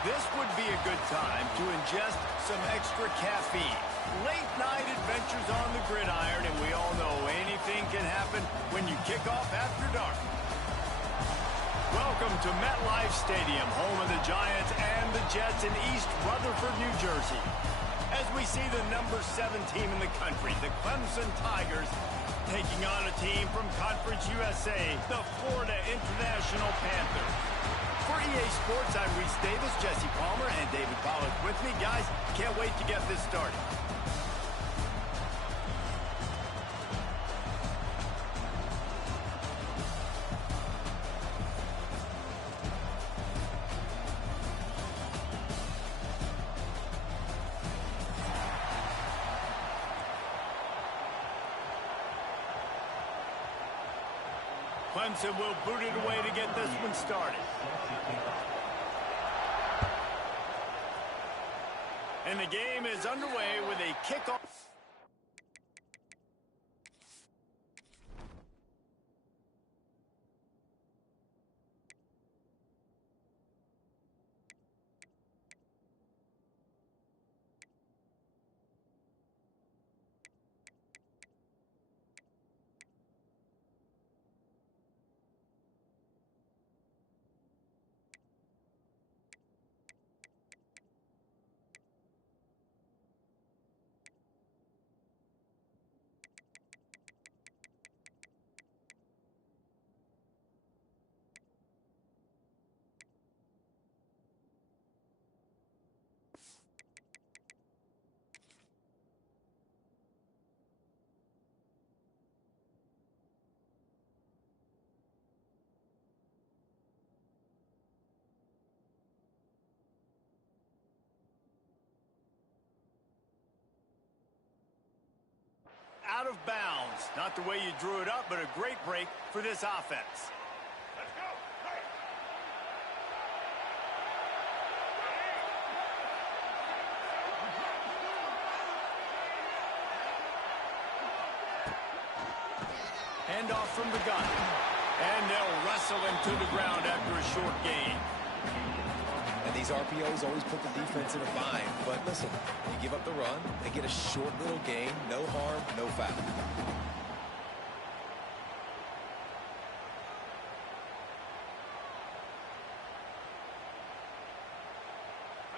This would be a good time to ingest some extra caffeine. Late night adventures on the gridiron, and we all know anything can happen when you kick off after dark. Welcome to MetLife Stadium, home of the Giants and the Jets in East Rutherford, New Jersey. As we see the number 7 team in the country, the Clemson Tigers, taking on a team from Conference USA, the Florida International Panthers. For EA Sports, I'm Reese Davis, Jesse Palmer, and David Pollack with me. Guys, can't wait to get this started. Clemson will boot it away to get this one started. And the game is underway with a kickoff. Out of bounds. Not the way you drew it up, but a great break for this offense. Let's go. Hand off from the gun. And they'll wrestle him to the ground after a short gain. And these RPOs always put the defense in a bind. But listen, you give up the run, they get a short little gain, no harm, no foul.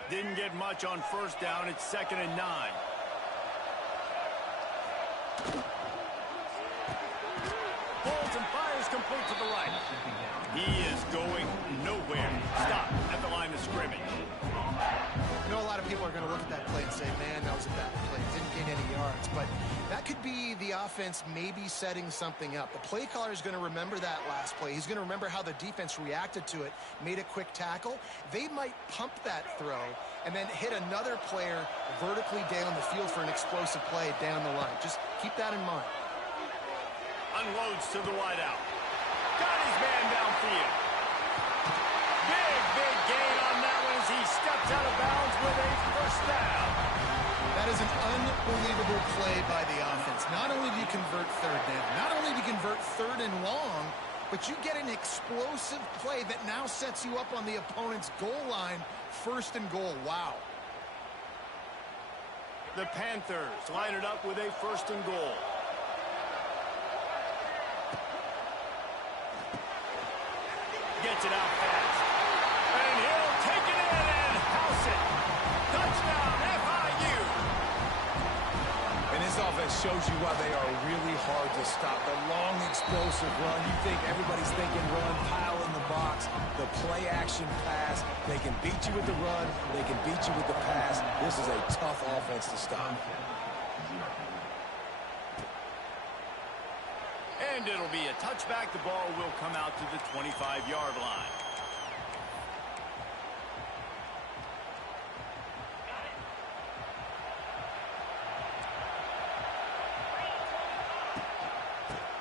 Didn't get much on first down. It's 2nd and 9. Pulls and fires complete to the right. He is going nowhere. Stop at the line of scrimmage. I know a lot of people are going to look at that play and say, man, that was a bad play. Didn't gain any yards. But that could be the offense maybe setting something up. The play caller is going to remember that last play. He's going to remember how the defense reacted to it, made a quick tackle. They might pump that throw and then hit another player vertically down the field for an explosive play down the line. Just keep that in mind. Unloads to the wideout. Got his man downfield. Big gain on that one as he steps out of bounds with a first down. That is an unbelievable play by the offense. Not only do you convert 3rd down, not only do you convert 3rd and long, but you get an explosive play that now sets you up on the opponent's goal line, 1st and goal. Wow. The Panthers line it up with a 1st and goal. Gets it out fast. And he'll take it in and house it. Touchdown, FIU. And this offense shows you why they are really hard to stop. The long, explosive run. You think everybody's thinking run, pile in the box. The play-action pass. They can beat you with the run. They can beat you with the pass. This is a tough offense to stop. And it'll be a touchback. The ball will come out to the 25-yard line.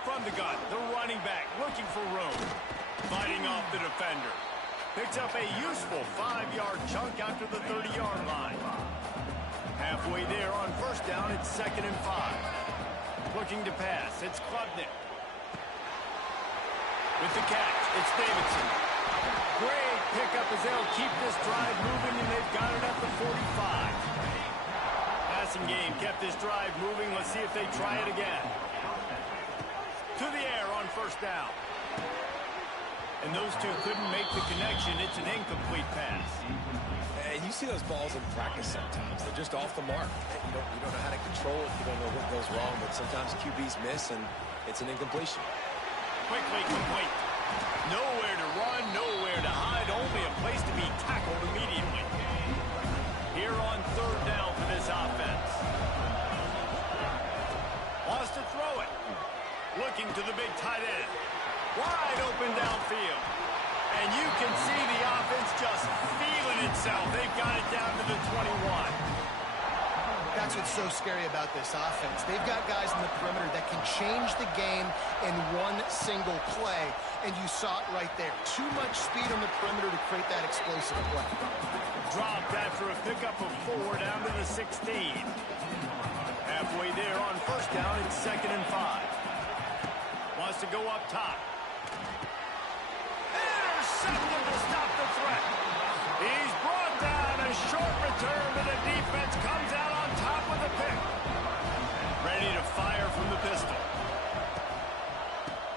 From the gun, the running back looking for room. Fighting off the defender. Picks up a useful 5-yard chunk after the 30-yard line. Halfway there on first down, it's 2nd and 5. Looking to pass, it's Klubnik. With the catch, it's Davidson. Great pickup as they'll keep this drive moving, and they've got it at the 45. Passing game kept this drive moving. Let's see if they try it again. To the air on first down. And those two couldn't make the connection. It's an incomplete pass. And you see those balls in practice sometimes. They're just off the mark. You don't know how to control it. You don't know what goes wrong. But sometimes QBs miss, and it's an incompletion. Quickly complete. Nowhere to run, nowhere to hide. Only a place to be tackled immediately. Here on third down for this offense. Wants to throw it. Looking to the big tight end. Wide open downfield. And you can see the offense just feeling itself. They've got it down to the 21. That's what's so scary about this offense. They've got guys in the perimeter that can change the game in one single play. And you saw it right there. Too much speed on the perimeter to create that explosive play. Dropped after a pickup of 4 down to the 16. Halfway there on first down, it's 2nd and 5. Wants to go up top. Intercepted to stop the threat. He's brought down. A short return, but the defense comes out on top with a pick. Ready to fire from the pistol.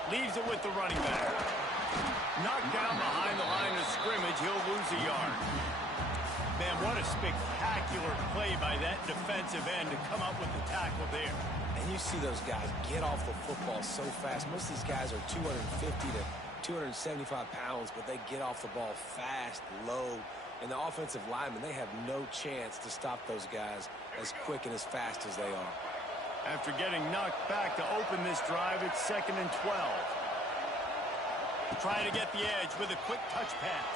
Leaves it with the running back. Knocked down behind the line of scrimmage. He'll lose a yard. Man, what a spectacular play by that defensive end to come up with the tackle there. And you see those guys get off the football so fast. Most of these guys are 250 to 275 pounds, but they get off the ball fast, low. And the offensive linemen, they have no chance to stop those guys as quick and as fast as they are. After getting knocked back to open this drive, it's 2nd and 12. Trying to get the edge with a quick touch pass.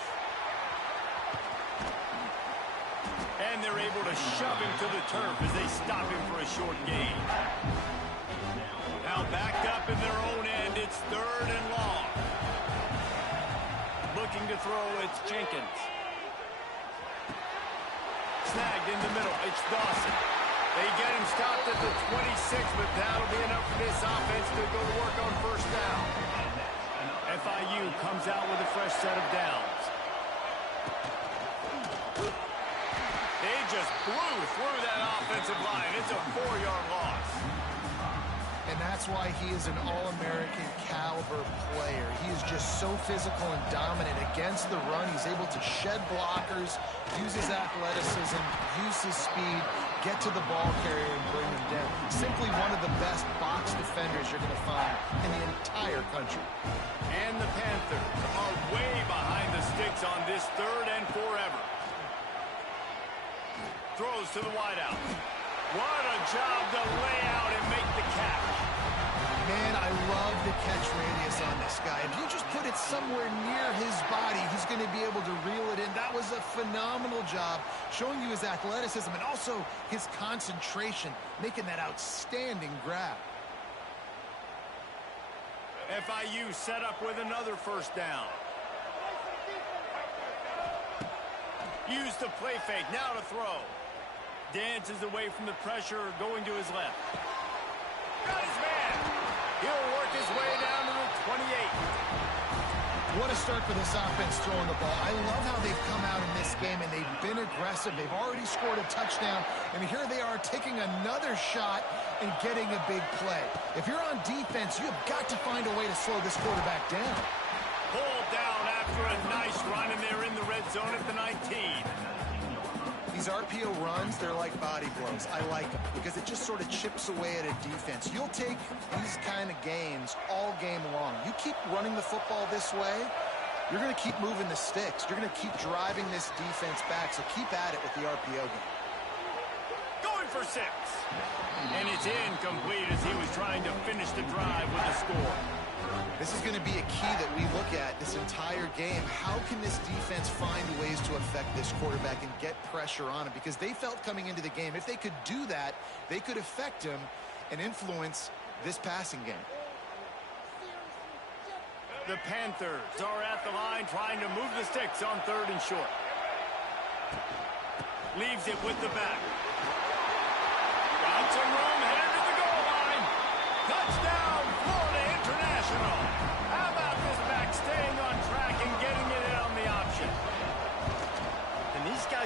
And they're able to shove him to the turf as they stop him for a short gain. Now backed up in their own end, it's 3rd and long. Looking to throw, it's Jenkins. Snagged in the middle, it's Dawson. They get him stopped at the 26, but that'll be enough for this offense to go to work on first down. FIU comes out with a fresh set of downs. They just blew through that offensive line. It's a 4-yard loss. And that's why he is an All-American caliber player. He is just so physical and dominant against the run. He's able to shed blockers, use his athleticism, use his speed, get to the ball carrier and bring him down. Simply one of the best box defenders you're going to find in the entire country. And the Panthers are way behind the sticks on this 3rd and forever. Throws to the wideout. What a job to lay out and make the catch. Man, I love the catch radius on this guy. If you just put it somewhere near his body, he's going to be able to reel it in. That was a phenomenal job, showing you his athleticism and also his concentration, making that outstanding grab. FIU set up with another first down. Used the play fake, now to throw. Dances away from the pressure, going to his left. Got his man. He'll work his way down to the 28. What a start for this offense throwing the ball. I love how they've come out in this game, and they've been aggressive. They've already scored a touchdown, and here they are taking another shot and getting a big play. If you're on defense, you have got to find a way to slow this quarterback down. Pulled down after a nice run, and they're in the red zone at the 19. These RPO runs, they're like body blows. I like them because it just sort of chips away at a defense. You'll take these kind of gains all game long. You keep running the football this way, you're going to keep moving the sticks. You're going to keep driving this defense back, so keep at it with the RPO game. Going for 6. And it's incomplete as he was trying to finish the drive with a score. This is going to be a key that we look at this entire game. How can this defense find ways to affect this quarterback and get pressure on him? Because they felt coming into the game, if they could do that, they could affect him and influence this passing game. The Panthers are at the line trying to move the sticks on 3rd and short. Leaves it with the back. Got some room, headed to the goal line. Touchdown, Florida International. How about this back staying on track and getting it in on the option?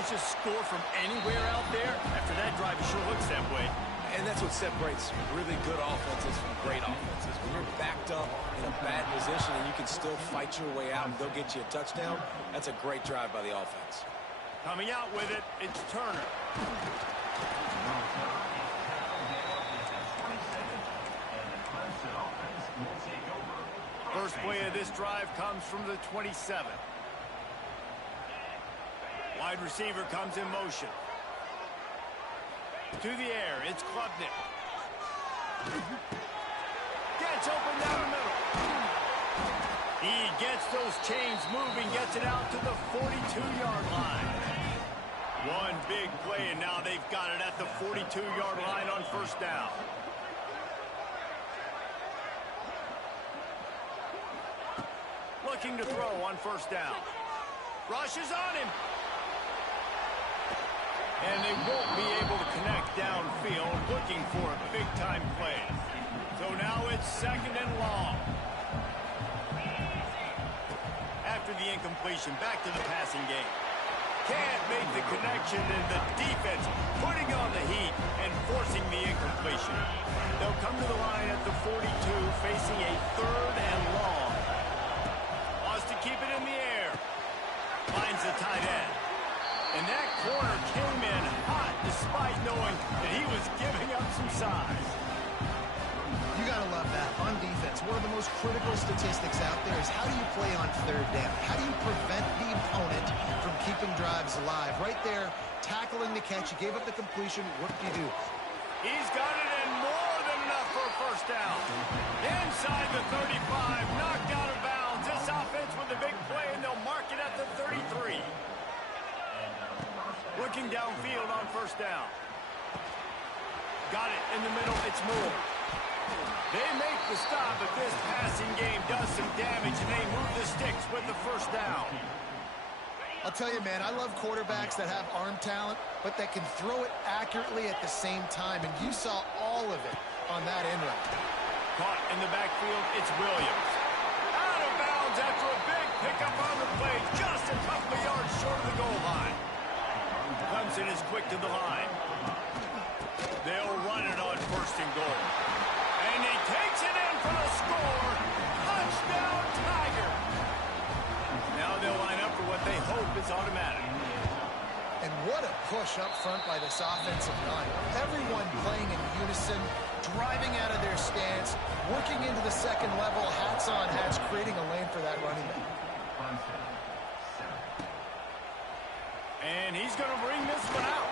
guys just score from anywhere out there? After that drive, it sure looks that way. And that's what separates really good offenses from great offenses. When you're backed up in a bad position and you can still fight your way out and go get you a touchdown, that's a great drive by the offense. Coming out with it, it's Turner. First play of this drive comes from the 27. Wide receiver comes in motion. To the air, it's Klubnik. Gets open down the middle. He gets those chains moving, gets it out to the 42-yard line. One big play, and now they've got it at the 42-yard line on first down. Looking to throw on first down. Rushes on him. And they won't be able to connect downfield, looking for a big-time play. So now it's second and long. After the incompletion, back to the passing game. Can't make the connection, and the defense putting on the heat and forcing the incompletion. They'll come to the line at the 42, facing a third and long. Wants to keep it in the air. Finds the tight end. And that corner came in hot despite knowing that he was giving up some size. You got to love that. On defense, one of the most critical statistics out there is how do you play on third down? How do you prevent the opponent from keeping drives alive? Right there, tackling the catch. You gave up the completion. What do you do? He's got it in more than enough for a first down. Inside the 35, knocked out of bounds. This offense with a big play, and they'll mark it at the 33. Looking downfield on first down. Got it in the middle. It's Moore. They make the stop, but this passing game does some damage, and they move the sticks with the first down. I'll tell you, man, I love quarterbacks that have arm talent, but that can throw it accurately at the same time, and you saw all of it on that end route. Caught in the backfield, it's Williams. Out of bounds after a big pickup on the play, just a couple of yards short of the goal line. Clemson is quick to the line. They'll run it on first and goal. And he takes it in for the score. Touchdown, Tiger. Now they'll line up for what they hope is automatic. And what a push up front by this offensive line. Everyone playing in unison, driving out of their stance, working into the second level, hats on hats, creating a lane for that running back. And he's going to bring this one out.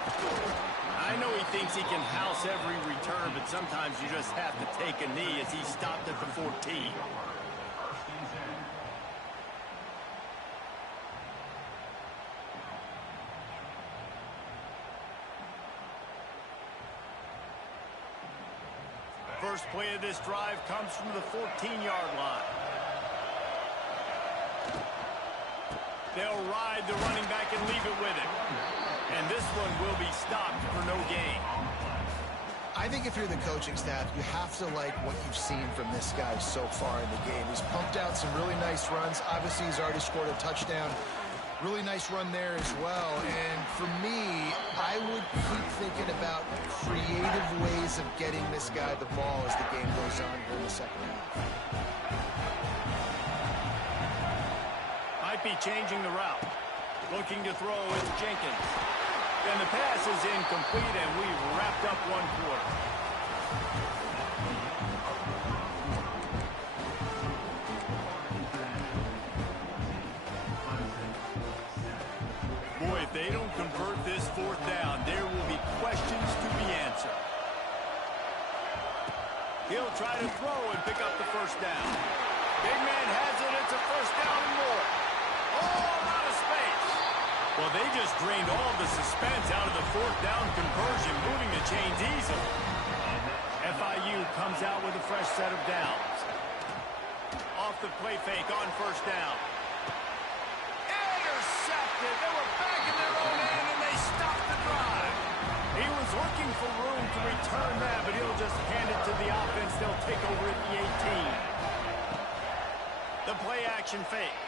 I know he thinks he can house every return, but sometimes you just have to take a knee as he stopped at the 14. First play of this drive comes from the 14-yard line. They'll ride the running back and leave it with him. And this one will be stopped for no gain. I think if you're the coaching staff, you have to like what you've seen from this guy so far in the game. He's pumped out some really nice runs. Obviously, he's already scored a touchdown. Really nice run there as well. And for me, I would keep thinking about creative ways of getting this guy the ball as the game goes on here in the second half. Might be changing the route. Looking to throw, it's Jenkins. And the pass is incomplete, and we've wrapped up one quarter. Boy, if they don't convert this fourth down, there will be questions to be answered. He'll try to throw and pick up the first down. Big man has it. It's a first down and more. All out of space. Well, they just drained all the suspense out of the fourth down conversion, moving the chains easily. FIU comes out with a fresh set of downs. Off the play fake on first down. Intercepted. They were back in their own end, and they stopped the drive. He was looking for room to return that, but he'll just hand it to the offense. They'll take over at the 18. The play action fake.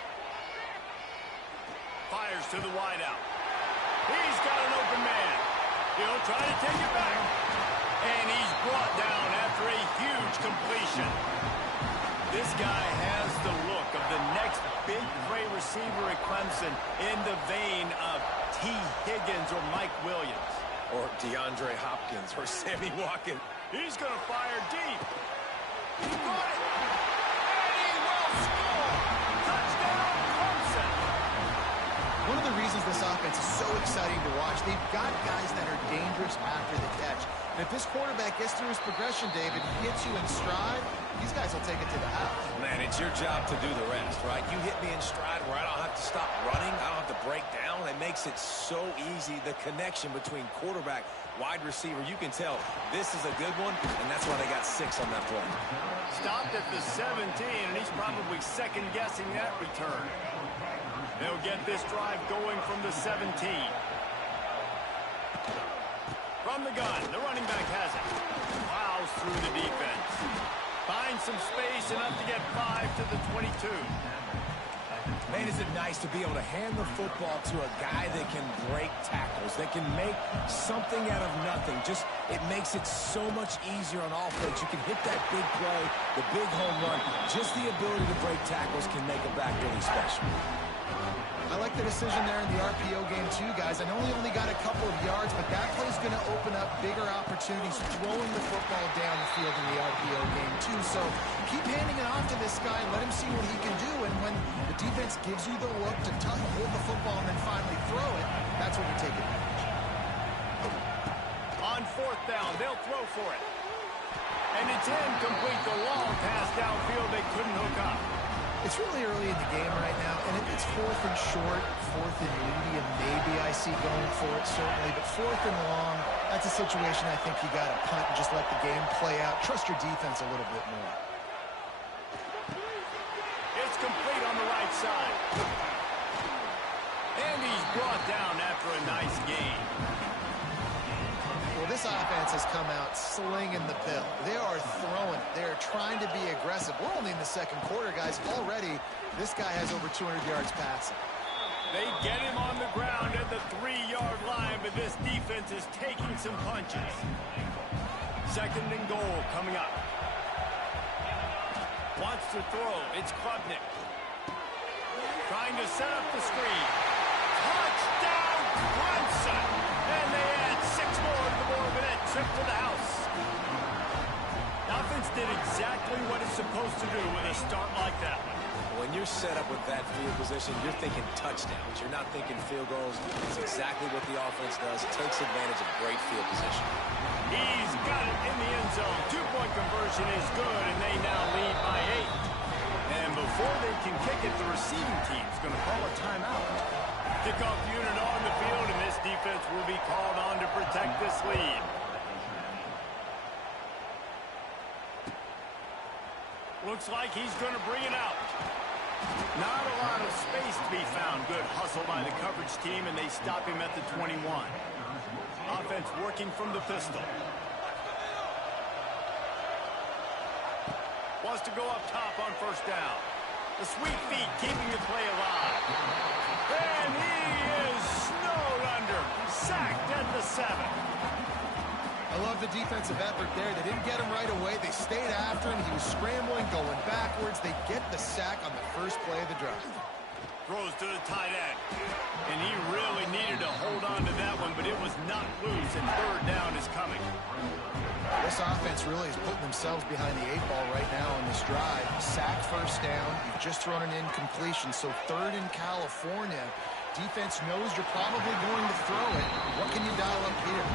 Fires to the wideout. He's got an open man. He'll try to take it back. And he's brought down after a huge completion. This guy has the look of the next big play receiver at Clemson in the vein of T. Higgins or Mike Williams. Or DeAndre Hopkins or Sammy Watkins. He's going to fire deep. He got it. And he will score. Touchdown, Clemson. One of the reasons this offense is so exciting to watch, they've got guys that are dangerous after the catch. And if this quarterback gets through his progression, David, hits you in stride, these guys will take it to the house. Man, it's your job to do the rest, right? You hit me in stride where I don't have to stop running. I don't have to break down. It makes it so easy. The connection between quarterback, wide receiver, you can tell this is a good one, and that's why they got 6 on that play. Stopped at the 17, and he's probably second-guessing that return. They'll get this drive going from the 17. From the gun, the running back has it. Plows through the defense. Finds some space, enough to get 5 to the 22. Man, is it nice to be able to hand the football to a guy that can break tackles, that can make something out of nothing. Just, it makes it so much easier on offense. You can hit that big play, the big home run. Just the ability to break tackles can make a back really special. I like the decision there in the RPO game too, guys. I know he only got a couple of yards, but that play's going to open up bigger opportunities throwing the football down the field in the RPO game too. So keep handing it off to this guy and let him see what he can do. And when the defense gives you the look to hold the football and then finally throw it, that's when you take advantage. On 4th down, they'll throw for it. And it's incomplete. The long pass downfield, they couldn't hook up. It's really early in the game right now, and if it's 4th and short, 4th and medium, maybe I see going for it, certainly. But 4th and long, that's a situation I think you got to punt and just let the game play out. Trust your defense a little bit more. It's complete on the right side. And he's brought down after a nice gain. Well, this offense has come out slinging the pill. They are throwing it. They are trying to be aggressive. We're only in the 2nd quarter, guys. Already, this guy has over 200 yards passing. They get him on the ground at the 3-yard line, but this defense is taking some punches. 2nd and goal coming up. Wants to throw. It's Klubnik. Trying to set up the screen. Touchdown, Clemson! And they add 6 more to the board with that trip to the house. The offense did exactly what it's supposed to do with a start like that one. When you're set up with that field position, you're thinking touchdowns. You're not thinking field goals. It's exactly what the offense does. Takes advantage of great field position. He's got it in the end zone. 2-point conversion is good, and they now lead by 8. And before they can kick it, the receiving team's going to call a timeout. Kickoff unit on the field, and this defense will be called on to protect this lead. Looks like he's going to bring it out. Not a lot of space to be found. Good hustle by the coverage team, and they stop him at the 21. Offense working from the pistol. Wants to go up top on 1st down. The sweet feet keeping the play alive. And he is snowed under. Sacked at the 7. I love the defensive effort there. They didn't get him right away. They stayed after him. He was scrambling, going backwards. They get the sack on the first play of the drive. Throws to the tight end. And he really needed to hold on to that one, but it was not loose, and 3rd down is coming. This offense really is putting themselves behind the 8 ball right now on this drive. Sack 1st down. You've just thrown an incompletion, so 3rd in California. Defense knows you're probably going to throw it. What can you dial up here?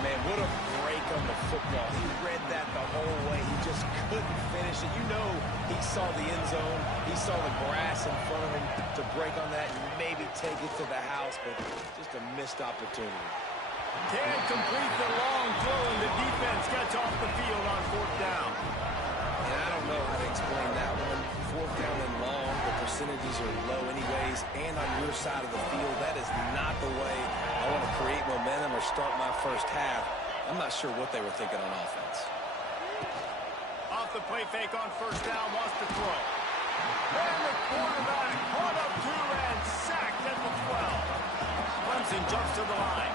Man, what a break on the football. He read that the whole way. He just couldn't finish it. You know he saw the end zone. He saw the grass in front of him to break on that and maybe take it to the house, but just a missed opportunity. Can't complete the long throw, and the defense gets off the field on 4th down. And I don't know how to explain that one. 4th down and long, the percentages are low anyways, and on your side of the field, that is not the way I want to create momentum or start my first half. I'm not sure what they were thinking on offense. Off the play fake on 1st down, wants to throw. And the quarterback caught up 2 and sacked at the 12. Clemson jumps to the line.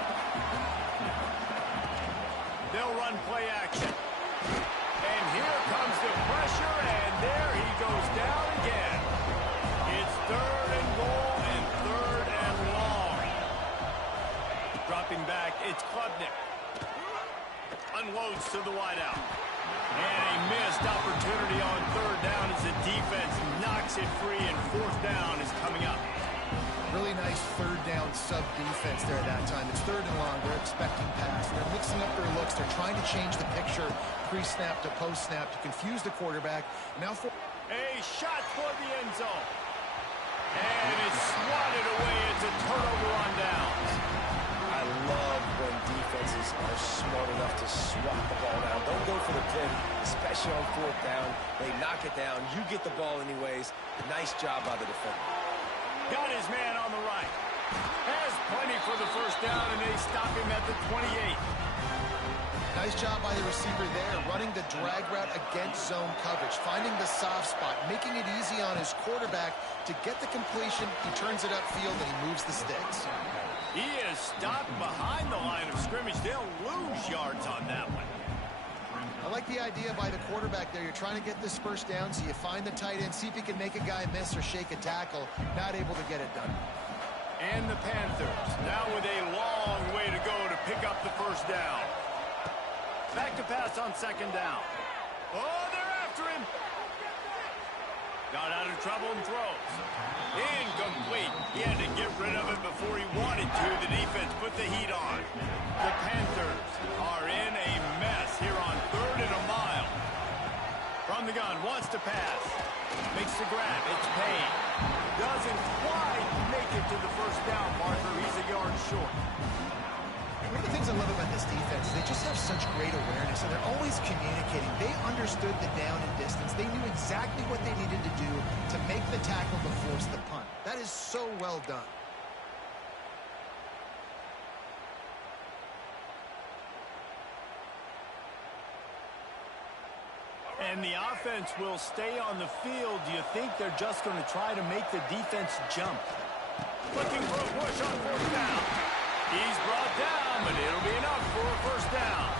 They'll run play action. And here comes the pressure, and there he goes down again. It's 3rd and goal and 3rd and long. Dropping back, it's Klubnik. Unloads to the wideout. And a missed opportunity on 3rd down as the defense knocks it free, and 4th down is coming up. Really nice 3rd down sub-defense there at that time. It's 3rd and long. They're expecting pass. They're mixing up their looks. They're trying to change the picture pre-snap to post-snap to confuse the quarterback. Now for a shot toward the end zone. And it's swatted away. It's a turnover on downs. I love when defenses are smart enough to swat the ball down. Don't go for the pick, especially on 4th down. They knock it down. You get the ball anyways. Nice job by the defender. Got his man on the right. Has plenty for the 1st down, and they stop him at the 28. Nice job by the receiver there, running the drag route against zone coverage, finding the soft spot, making it easy on his quarterback to get the completion. He turns it upfield, and he moves the sticks. He is stopped behind the line of scrimmage. They'll lose yards on that one. I like the idea by the quarterback there. You're trying to get this 1st down, so you find the tight end, see if he can make a guy miss or shake a tackle. Not able to get it done. And the Panthers now with a long way to go to pick up the 1st down. Back to pass on 2nd down. Oh, they're after him. Got out of trouble and throws. Incomplete. He had to get rid of it before he wanted to. The defense put the heat on. The Panthers are in a mess here on 3rd and a mile. From the gun, wants to pass. Makes the grab. It's Payne. Doesn't quite make it to the 1st down marker. He's a yard short. One of the things I love about this defense is they just have such great awareness, and they're always communicating. They understood the down and distance. They knew exactly what they needed to do to make the tackle to force the punt. That is so well done. And the offense will stay on the field. Do you think they're just going to try to make the defense jump? Looking for a push on 4th down. He's brought down, but it'll be enough for a 1st down.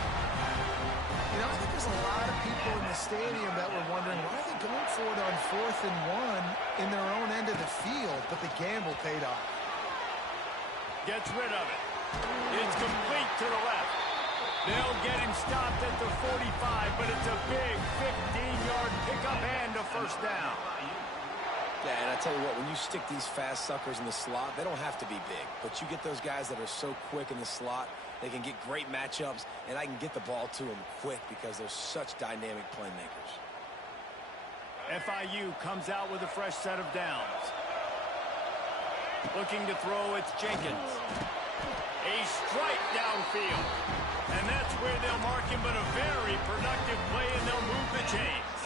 You know, I think there's a lot of people in the stadium that were wondering, why are they going for it on 4th and 1 in their own end of the field? But the gamble paid off. Gets rid of it. It's complete to the left. They'll get him stopped at the 45, but it's a big 15-yard pickup and a 1st down. Yeah, and I tell you what, when you stick these fast suckers in the slot, they don't have to be big. But you get those guys that are so quick in the slot, they can get great matchups, and I can get the ball to them quick because they're such dynamic playmakers. FIU comes out with a fresh set of downs. Looking to throw, it's Jenkins. A strike downfield. And that's where they'll mark him, but a very productive play, and they'll move the chains.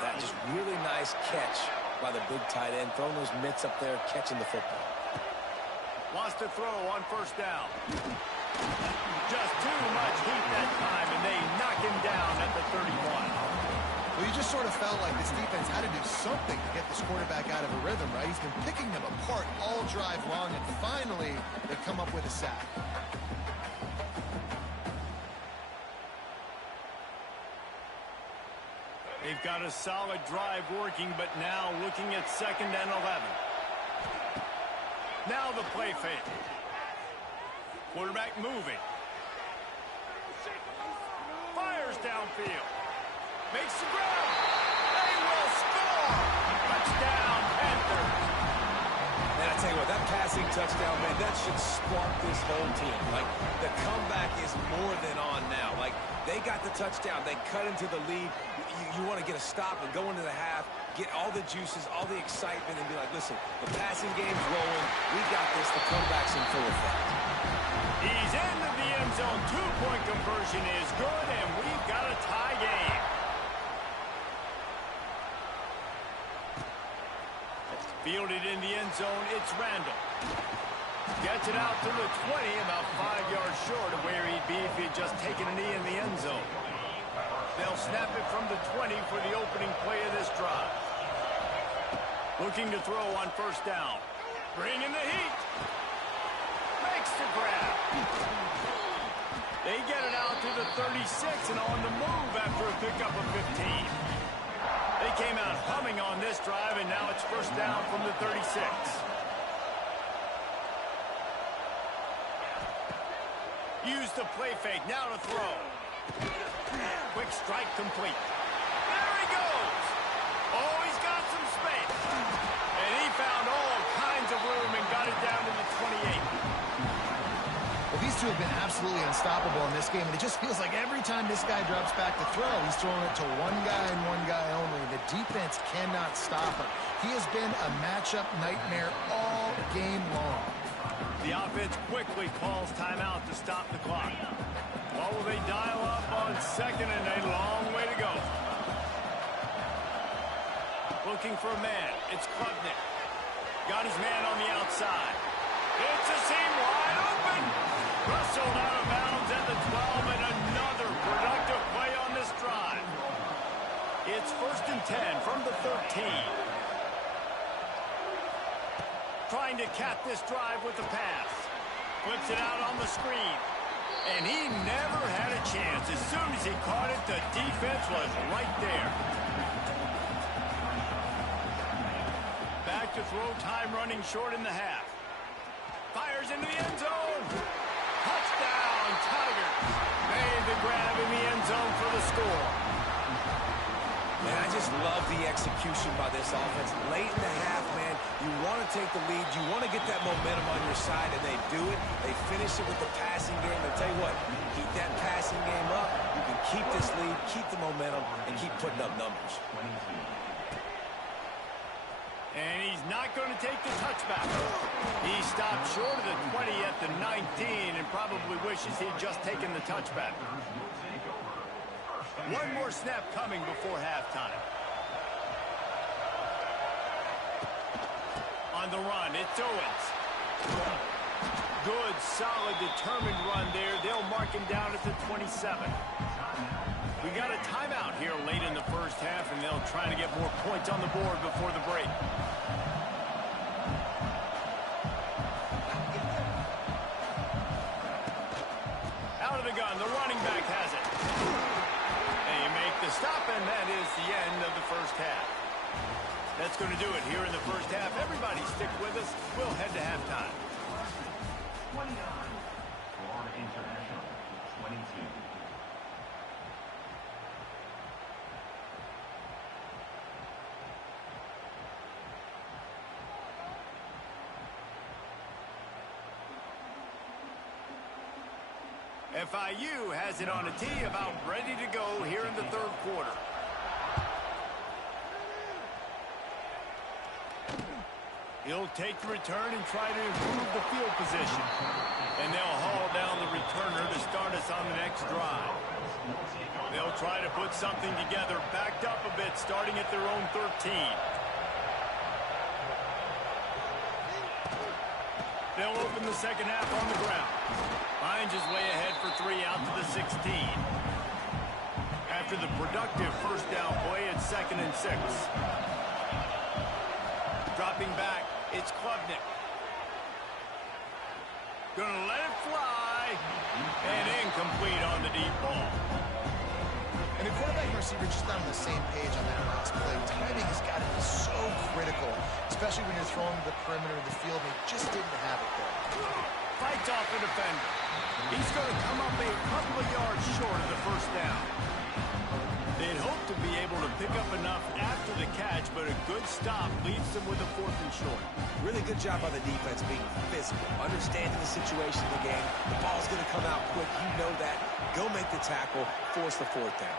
That just really nice catch by the big tight end, throwing those mitts up there, catching the football. Wants to throw on 1st down. Just too much heat that time, and they knock him down at the 31. Well, you just sort of felt like this defense had to do something to get this quarterback out of a rhythm, right? He's been picking them apart all drive long, and finally they come up with a sack. They've got a solid drive working, but now looking at 2nd and 11. Now the play fake. Quarterback moving. Fires downfield. Makes the grab. They will score. Touchdown, Panthers. And I tell you what, that passing touchdown, man, that should spark this whole team. Like, the comeback is more than on now. Like, they got the touchdown. They cut into the lead. You want to get a stop and go into the half, get all the juices, all the excitement, and be like, listen, the passing game's rolling. We got this. The comeback's in full effect. He's into the end zone. 2-point conversion is good, and we've got a tie game. Fielded in the end zone, it's Randall. Gets it out to the 20, about 5 yards short of where he'd be if he'd just taken a knee in the end zone. They'll snap it from the 20 for the opening play of this drive. Looking to throw on 1st down. Bringing the heat. Makes the 6 and on the move after a pickup of 15. They came out humming on this drive, and now it's first down from the 36. Use the play fake, now to throw. Quick strike complete. There he goes. Oh, he's got some space. And he found all kinds of room and got it down to the 28. Well, these two have been absolutely unstoppable in this game, and it just feels like every time this guy drops back to throw, he's throwing it to one guy and one guy only. The defense cannot stop him. He has been a matchup nightmare all game long. The offense quickly calls timeout to stop the clock. What will they dial up on second and a long way to go? Looking for a man. It's Klubnik. Got his man on the outside. It's a seam wide open. Rustled out of bounds at the 12, and another productive play on this drive. It's first and 10 from the 13. Trying to cap this drive with the pass. Flips it out on the screen. And he never had a chance. As soon as he caught it, the defense was right there. Back to throw, time running short in the half. Fires into the end zone. Touchdown, Tigers. Made the grab in the end zone for the score. Man, I just love the execution by this offense. Late in the half, man, you want to take the lead. You want to get that momentum on your side, and they do it. They finish it with the passing game. And tell you what, keep that passing game up. You can keep this lead, keep the momentum, and keep putting up numbers. And he's not going to take the touchback. He stopped short of the 20 at the 19 and probably wishes he'd just taken the touchback. One more snap coming before halftime. On the run, it's Owens. Good, solid, determined run there. They'll mark him down at the 27. We got a timeout here late in the first half, and they'll try to get more points on the board before the break. Out of the gun, the running back has it. They make the stop, and that is the end of the first half. That's going to do it here in the first half. Everybody stick with us. We'll head to halftime. 29 for International, 22. FIU has it on a tee, about ready to go here in the third quarter. He'll take the return and try to improve the field position. And they'll haul down the returner to start us on the next drive. They'll try to put something together, backed up a bit, starting at their own 13. They'll open the second half on the ground. Hines is way ahead for 3 out to the 16. After the productive first down play, it's second and 6. Dropping back, it's Klubnik. Gonna let it fly. And incomplete on the deep ball. And the quarterback and receiver just not on the same page on that last play. Timing has got to be so critical, especially when you're throwing to the perimeter of the field. They just didn't have it there. Fights off the defender. He's going to come up a couple of yards short of the first down. They'd hope to be able to pick up enough after the catch, but a good stop leaves them with a 4th and short. Really good job by the defense being physical, understanding the situation of the game. The ball's going to come out quick. You know that. Go make the tackle, force the 4th down.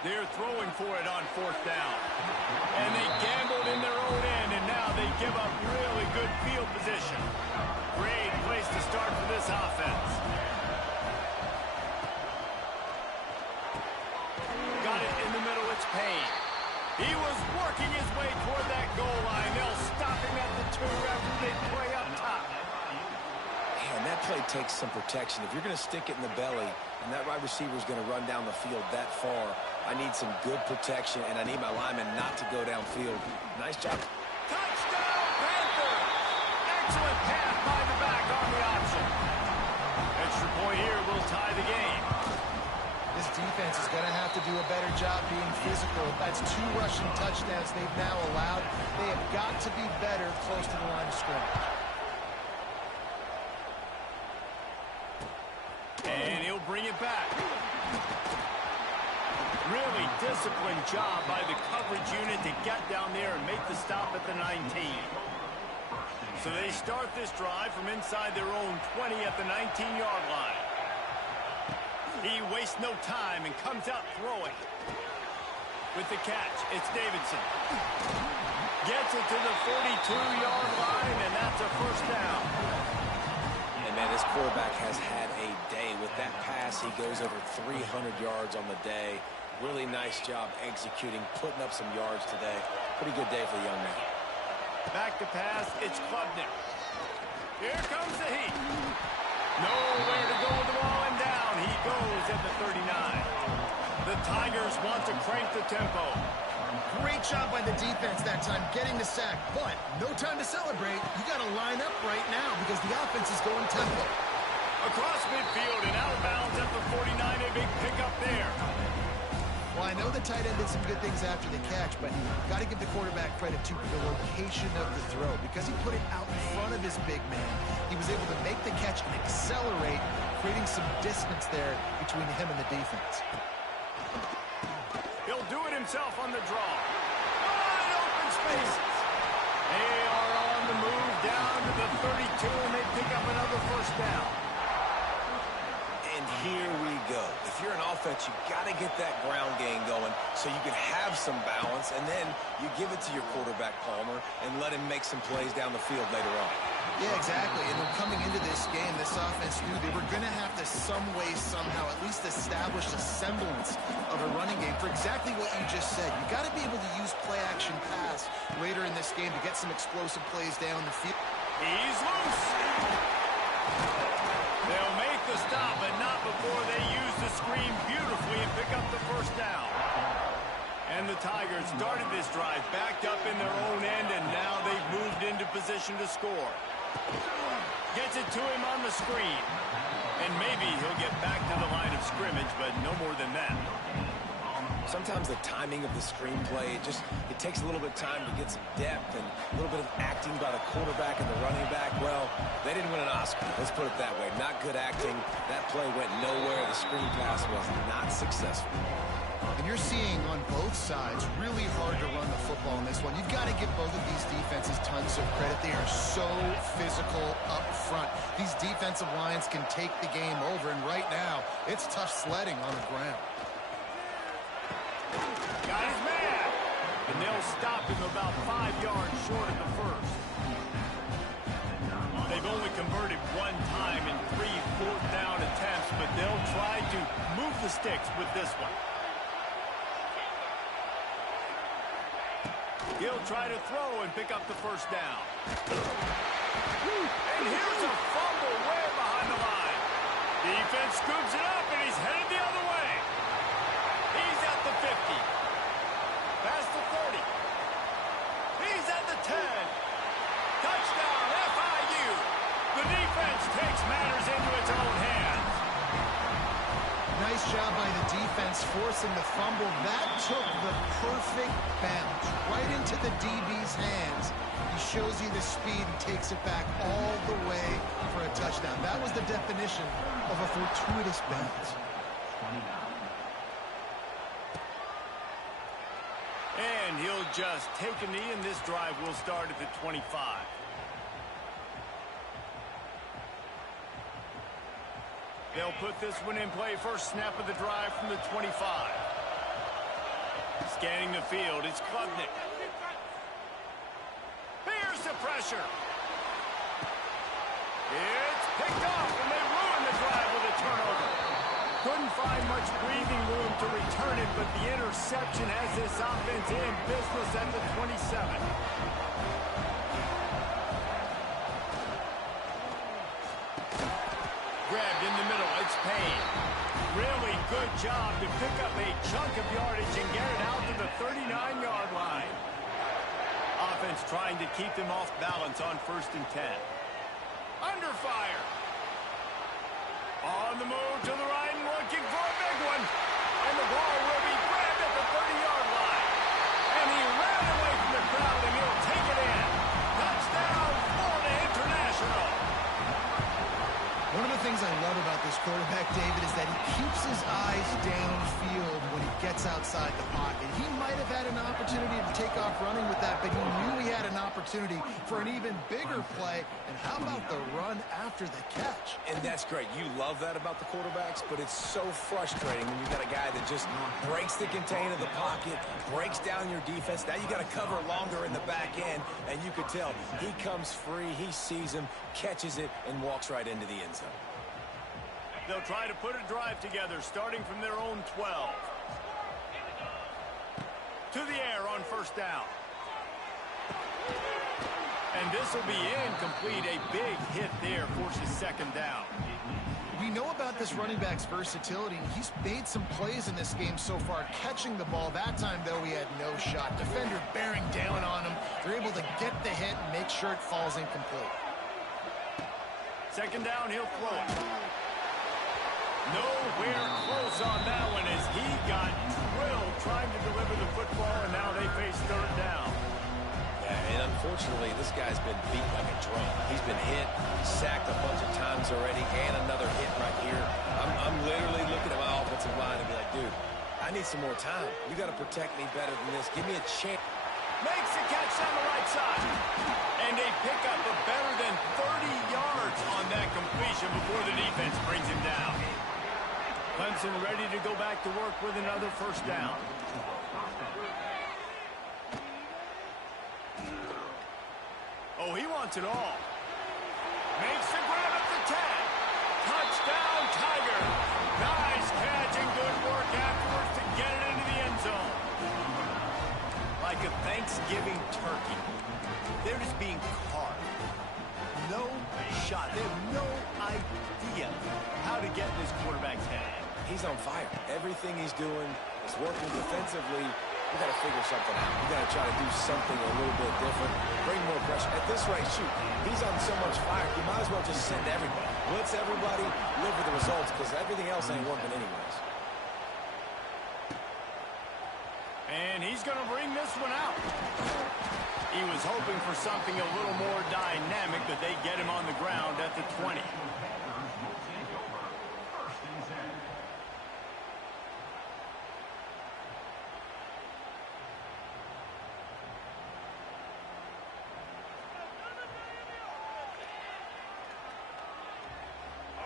They're throwing for it on 4th down. And they gambled in their own end, and now they give up really good field position. Great place to start for this offense. Got it in the middle, it's Payne. He was working his way toward that goal line. They'll stop him at the 2 after they play up top. Man, that play takes some protection. If you're going to stick it in the belly and that wide receiver is going to run down the field that far, I need some good protection, and I need my lineman not to go downfield. Nice job. Touchdown, Panthers! Excellent pass by the back on the option. And point here will tie the game. This defense is going to have to do a better job being physical. That's 2 rushing touchdowns they've now allowed. They have got to be better close to the line of scrimmage. And he'll bring it back. Really disciplined job by the coverage unit to get down there and make the stop at the 19. So they start this drive from inside their own 20 at the 19-yard line. He wastes no time and comes out throwing. With the catch, it's Davidson. Gets it to the 42-yard line, and that's a first down. And, man, this quarterback has had a day. With that pass, he goes over 300 yards on the day. Really nice job executing, putting up some yards today. Pretty good day for the young man. Back to pass, it's Klubnik. Here comes the heat. Nowhere to go with the ball, and down he goes at the 39. The Tigers want to crank the tempo. Great job by the defense that time getting the sack, but no time to celebrate. You got to line up right now because the offense is going tempo. Across midfield and out of bounds at the 49, a big pickup there. Well, I know the tight end did some good things after the catch, but got to give the quarterback credit to the location of the throw. Because he put it out in front of his big man, he was able to make the catch and accelerate, creating some distance there between him and the defense. He'll do it himself on the draw. Wide open spaces. They are on the move down to the 32, and they pick up another first down. And here we go. If you're an offense, you got to get that ground game going so you can have some balance, and then you give it to your quarterback, Palmer, and let him make some plays down the field later on. Yeah, exactly. And then coming into this game, this offense knew they were going to have to some way, somehow, at least establish a semblance of a running game for exactly what you just said. You got to be able to use play-action pass later in this game to get some explosive plays down the field. He's loose. They'll make the stop, but not before they use the screen beautifully and pick up the first down. And the Tigers started this drive backed up in their own end, and now they've moved into position to score. Gets it to him on the screen. And maybe he'll get back to the line of scrimmage, but no more than that. Sometimes the timing of the screenplay, it takes a little bit of time to get some depth and a little bit of acting by the quarterback and the running back. Well, they didn't win an Oscar. Let's put it that way. Not good acting. That play went nowhere. The screen pass was not successful. And you're seeing on both sides really hard to run the football in this one. You've got to give both of these defenses tons of credit. They are so physical up front. These defensive lines can take the game over, and right now, it's tough sledding on the ground. Got his man. And they'll stop him about 5 yards short of the first. They've only converted one time in 3 fourth down attempts, but they'll try to move the sticks with this one. He'll try to throw and pick up the first down. And here's a fumble way behind the line. Defense scoops it up, and he's headed the other way. He's at the 50. Past the 30. He's at the 10. Touchdown, FIU. The defense takes matters into its own hands. Nice job by the defense forcing the fumble. That took the perfect bounce right into the DB's hands. He shows you the speed and takes it back all the way for a touchdown. That was the definition of a fortuitous bounce. And he'll just take a knee, and this drive will start at the 25. They'll put this one in play. First snap of the drive from the 25. Scanning the field, it's Klubnik. Here's the pressure. It's picked off, and they ruin the drive with a turnover. Couldn't find much breathing room to return it, but the interception has this offense in business at the 27. Grabbed in the middle, it's Payne. Really good job to pick up a chunk of yardage and get it out to the 39-yard line. Offense trying to keep them off balance on 1st and 10. Under fire. On the move to the right and looking for a big one. And the ball will be grabbed at the 30-yard line. And he ran away from the crowd, and he'll take it in. Touchdown, Florida International. One of the things I love about this quarterback, David, is that he keeps his eyes downfield when he gets outside the pocket. He might have had an opportunity to take off running with that, but he knew he had an opportunity for an even bigger play. And how about the run after the catch? And that's great. You love that about the quarterbacks, but it's so frustrating when you got a guy that just breaks the contain of the pocket, breaks down your defense. Now you got to cover longer in the back end, and you could tell he comes free, he sees him, catches it, and walks right into the end zone. They'll try to put a drive together, starting from their own 12. To the air on first down. And this will be incomplete. A big hit there forces second down. We know about this running back's versatility. He's made some plays in this game so far, catching the ball. That time, though, he had no shot. Defender bearing down on him. They're able to get the hit and make sure it falls incomplete. Second down, he'll throw it. Nowhere close on that one as he got drilled trying to deliver the football, and now they face third down. Yeah, and unfortunately, this guy's been beat like a drum. He's been hit, sacked a bunch of times already, and another hit right here. I'm literally looking at my offensive line and be like, dude, I need some more time. You got to protect me better than this. Give me a chance. Makes the catch on the right side. And a pickup of better than 30 yards on that completion before the defense brings him down. Clemson ready to go back to work with another first down. Oh, he wants it all. Makes the grab at the 10. Touchdown, Tiger. Nice catch and good work afterwards to get it into the end zone. Like a Thanksgiving turkey, they're just being carved. No shot. They have no idea how to get in this quarterback's head. He's on fire. Everything he's doing is working defensively. We got to figure something out. We got to try to do something a little bit different. Bring more pressure. At this rate, shoot, he's on so much fire, you might as well just send everybody. Blitz everybody, live with the results, because everything else ain't working anyways. And he's going to bring this one out. He was hoping for something a little more dynamic, but they get him on the ground at the 20.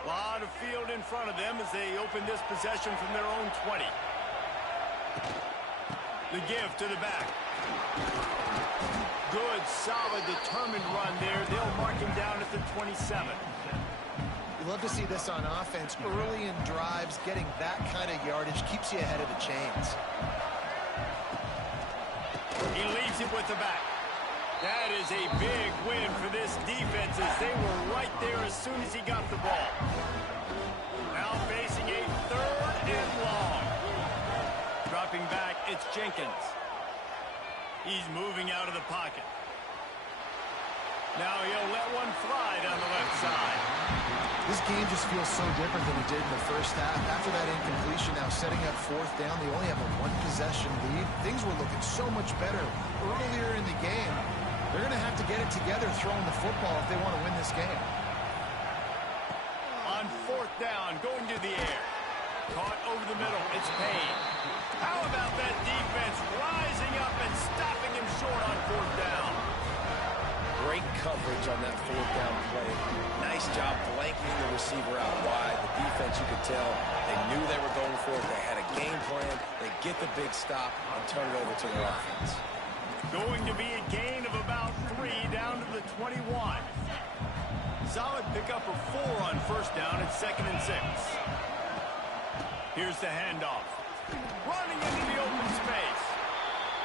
A lot of field in front of them as they open this possession from their own 20. The give to the back. Good, solid, determined run there. They'll mark him down at the 27. You love to see this on offense. Early in drives, getting that kind of yardage keeps you ahead of the chains. He leaves it with the back. That is a big win for this defense as they were right there as soon as he got the ball. Now facing a third and long. Dropping back, it's Jenkins. He's moving out of the pocket. Now he'll let one fly down the left side. This game just feels so different than it did in the first half. After that incompletion, now setting up fourth down, they only have a one-possession lead. Things were looking so much better earlier in the game. They're going to have to get it together throwing the football if they want to win this game. On fourth down, going to the air. Caught over the middle, it's Payne. How about that defense rising up and stopping him short on fourth down? Great coverage on that fourth down play. Nice job blanking the receiver out wide. The defense, you could tell, they knew they were going for it. They had a game plan. They get the big stop and turn it over to their offense. Going to be a gain of about 3 down to the 21. Solid pickup of 4 on first down at 2nd and 6. Here's the handoff. Running into the open space.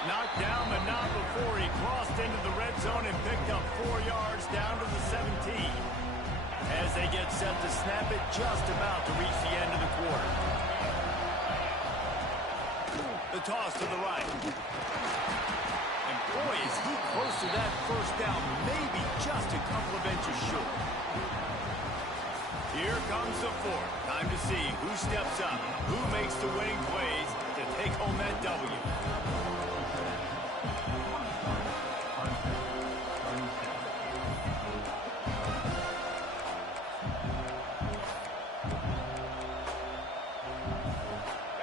Knocked down, but not before he crossed into the red zone and picked up 4 yards down to the 17. As they get set to snap it, just about to reach the end of the quarter. The toss to the right. And boy, is he close to that first down, maybe just a couple of inches short. Here comes the fourth. Time to see who steps up, who makes the winning plays to take home that W.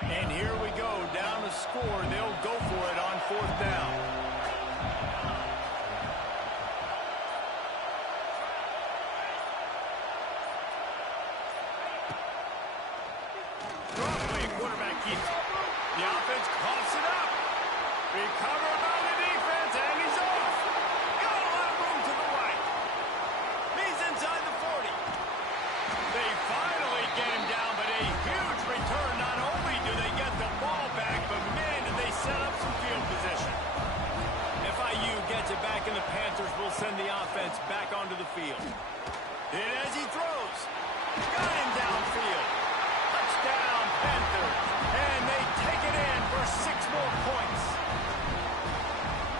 And here we go, down to score. They'll go for it on fourth down. Quarterback keeps it. The offense coughs it up. Recovered by the defense, and he's off. Got a lot of room to the right. He's inside the 40. They finally get him down, but a huge return. Not only do they get the ball back, but man, did they set up some field position. FIU gets it back, and the Panthers will send the offense back onto the field. And as he throws, got him downfield. Touchdown, Panthers. And they take it in for 6 more points.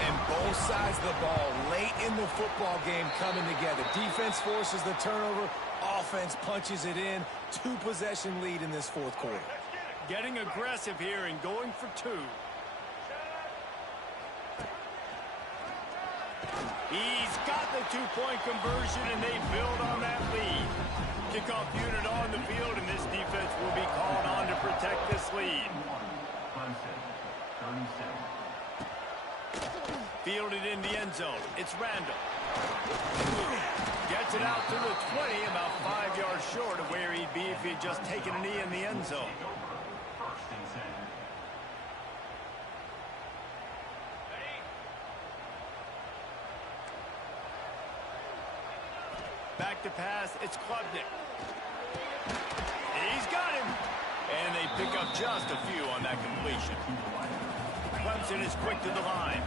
And both sides of the ball late in the football game coming together. Defense forces the turnover. Offense punches it in. 2-possession lead in this fourth quarter. Getting aggressive here and going for 2. He's got the 2-point conversion, and they build on that lead. Kickoff unit on the field, and this defense will be called on to protect this lead. Fielded in the end zone. It's Randall. Gets it out to the 20, about 5 yards short of where he'd be if he'd just taken a knee in the end zone. Back to pass, it's Klubnik. He's got him. And they pick up just a few on that completion. Clemson is quick to the line.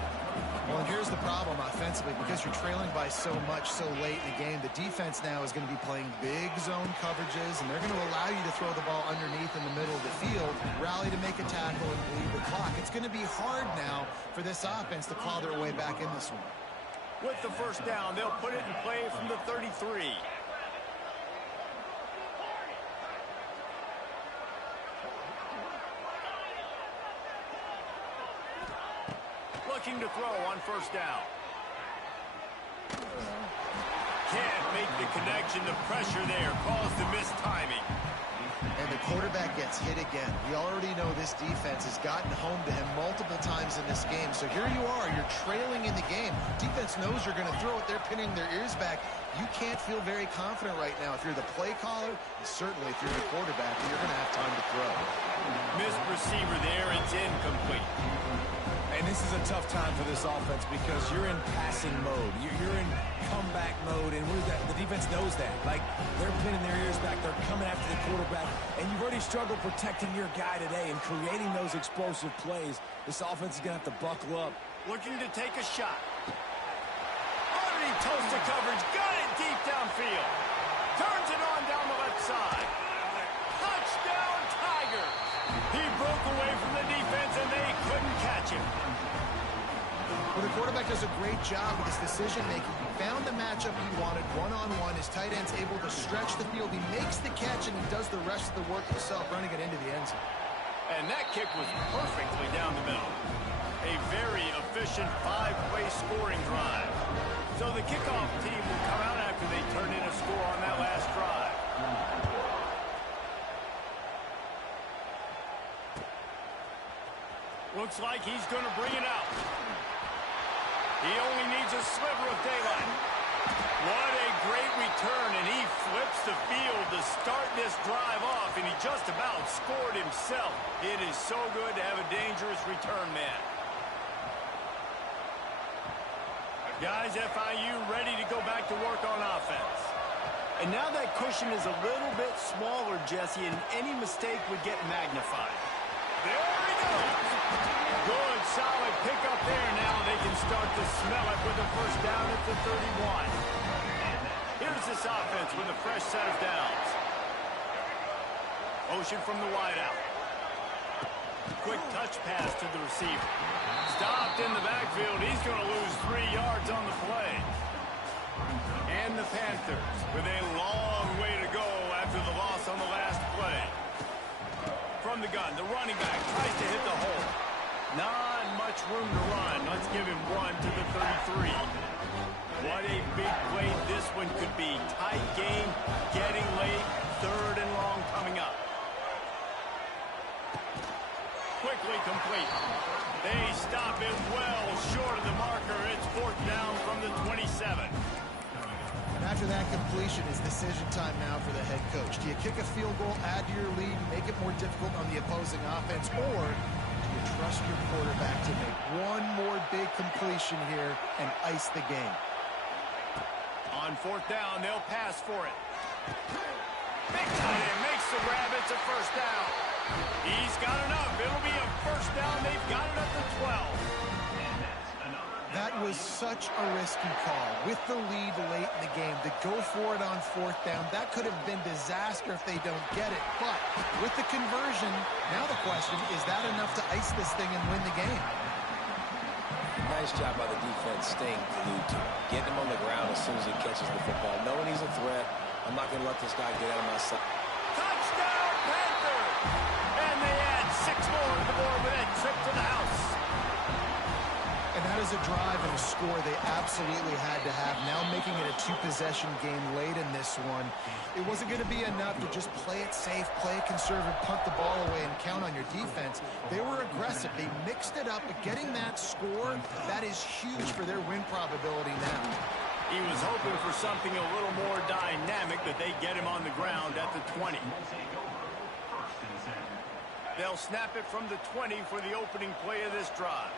Well, here's the problem offensively. Because you're trailing by so much so late in the game, the defense now is going to be playing big zone coverages, and they're going to allow you to throw the ball underneath in the middle of the field, rally to make a tackle, and bleed the clock. It's going to be hard now for this offense to claw their way back in this one. With the first down, they'll put it in play from the 33. Looking to throw on first down. Can't make the connection. The pressure there caused the missed timing. And the quarterback gets hit again. We already know this defense has gotten home to him multiple times in this game. So here you are, you're trailing in the game. Defense knows you're going to throw it. They're pinning their ears back. You can't feel very confident right now. If you're the play caller, and certainly if you're the quarterback, you're going to have time to throw. Missed receiver there. It's incomplete. And this is a tough time for this offense because you're in passing mode. You're in comeback mode, and the defense knows that. Like, they're pinning their ears back. They're coming after the quarterback, and you've already struggled protecting your guy today and creating those explosive plays. This offense is going to have to buckle up. Looking to take a shot. Already toasted coverage. Got it deep downfield. Turns it on down the left side. Touchdown, Tigers. He broke away from the defense, and they couldn't catch him. Well, the quarterback does a great job with his decision-making. He found the matchup he wanted, one-on-one. His tight end's able to stretch the field. He makes the catch, and he does the rest of the work himself, running it into the end zone. And that kick was perfectly down the middle. A very efficient 5-play scoring drive. So the kickoff team will come out after they turn in a score on that last drive. Looks like he's going to bring it out. He only needs a sliver of daylight. What a great return, and he flips the field to start this drive off, and he just about scored himself. It is so good to have a dangerous return man. Guys, FIU ready to go back to work on offense. And now that cushion is a little bit smaller, Jesse, and any mistake would get magnified. There he goes. Good, solid pickup there. Now they can start to smell it with a first down at the 31. Here's this offense with a fresh set of downs. Motion from the wideout. Quick touch pass to the receiver. Stopped in the backfield. He's going to lose 3 yards on the play. And the Panthers with a long way to go played, this one could be tight game, getting late, 3rd and long coming up. Quickly complete. They stop it well short of the marker. It's 4th down from the 27. And after that completion, it's decision time now for the head coach. Do you kick a field goal, add to your lead, make it more difficult on the opposing offense, or do you trust your quarterback to make one more big completion here and ice the game? On 4th down, they'll pass for it. Big tight end makes the grab. It's a 1st down. He's got enough. It'll be a 1st down. They've got it at the 12. That was such a risky call. With the lead late in the game, to go for it on 4th down, that could have been disaster if they don't get it. But with the conversion, now the question, is that enough to ice this thing and win the game? Nice job by the defense staying glued to him. Getting him on the ground as soon as he catches the football. Knowing he's a threat, I'm not going to let this guy get out of my sight. Touchdown, Panthers! And they add 6 more to the board with that trip to the house. And that is a drive and a score they absolutely had to have. Now making it a 2-possession game late in this one. It wasn't going to be enough to just play it safe, play it conservative, punt the ball away, and count on your defense. They were aggressive. They mixed it up, but getting that score, that is huge for their win probability now. He was hoping for something a little more dynamic, that they get him on the ground at the 20. They'll snap it from the 20 for the opening play of this drive.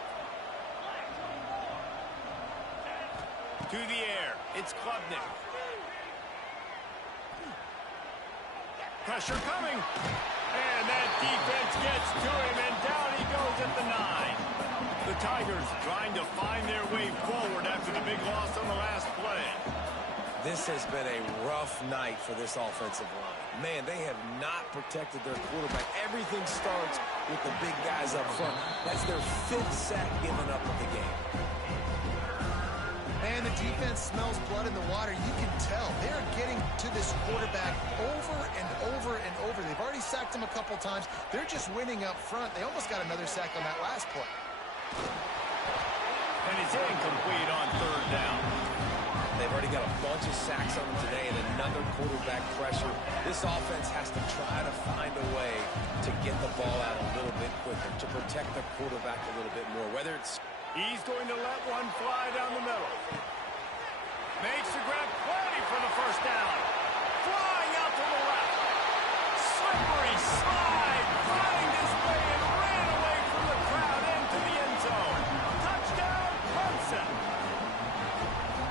To the air, it's Klubnik. Pressure coming. And that defense gets to him, and down he goes at the 9. The Tigers trying to find their way forward after the big loss on the last play. This has been a rough night for this offensive line. Man, they have not protected their quarterback. Everything starts with the big guys up front. That's their 5th sack given up of the game. Man, the defense smells blood in the water. You can tell. They're getting to this quarterback over and over and over. They've already sacked him a couple times. They're just winning up front. They almost got another sack on that last play. And it's incomplete on 3rd down. They've already got a bunch of sacks on them today and another quarterback pressure. This offense has to try to find a way to get the ball out a little bit quicker, to protect the quarterback a little bit more, whether it's... He's going to let one fly down the middle. Makes the grab, plenty for the 1st down. Flying out to the left. Slippery slide. Flying this way and ran away from the crowd into the end zone. Touchdown, Clemson.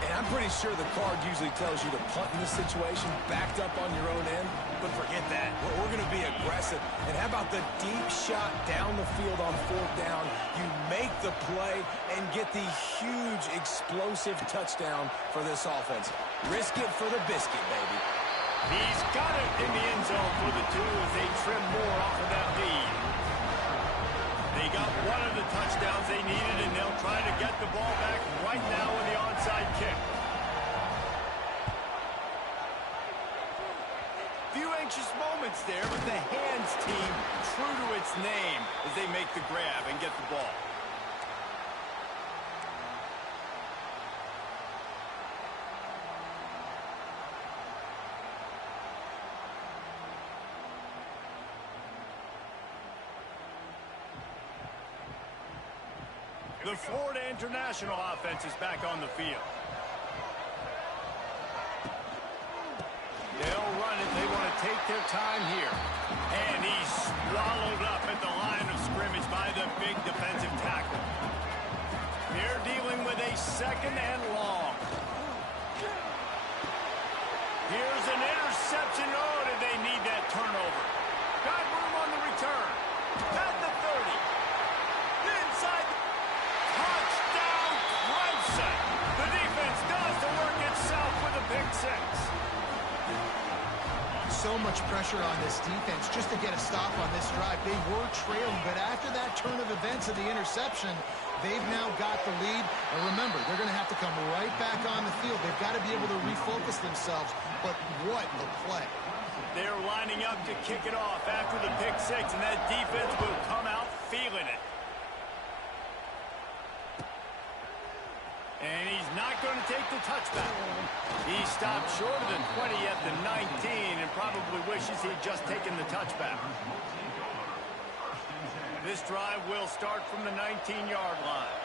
And I'm pretty sure the card usually tells you to punt in this situation, backed up on your own end. But forget that. We're going to be aggressive. And how about the deep shot down the field on 4th down? You make the play and get the huge explosive touchdown for this offense. Risk it for the biscuit, baby. He's got it in the end zone for the 2 as they trim more off of that lead. They got one of the touchdowns they needed, and they'll try to get the ball back right now with the onside kick. Few anxious moments there, but the hands team true to its name as they make the grab and get the ball. The Florida International offense is back on the field. They'll run it. They want to take their time here. And he's swallowed up at the line of scrimmage by the big defensive tackle. They're dealing with a 2nd and long. Here's an interception. Oh, did they need that turnover? Got room on the return. At the 30. Inside. Touchdown, Clemson. The defense does the work itself with a pick 6. So much pressure on this defense just to get a stop on this drive. They were trailing, but after that turn of events of the interception, they've now got the lead. And remember, they're going to have to come right back on the field. They've got to be able to refocus themselves. But what a play. They're lining up to kick it off after the pick 6, and that defense will come out feeling it. And he's not going to take the touchback. He stopped short of the 20 at the 19 and probably wishes he'd just taken the touchback. This drive will start from the 19-yard line.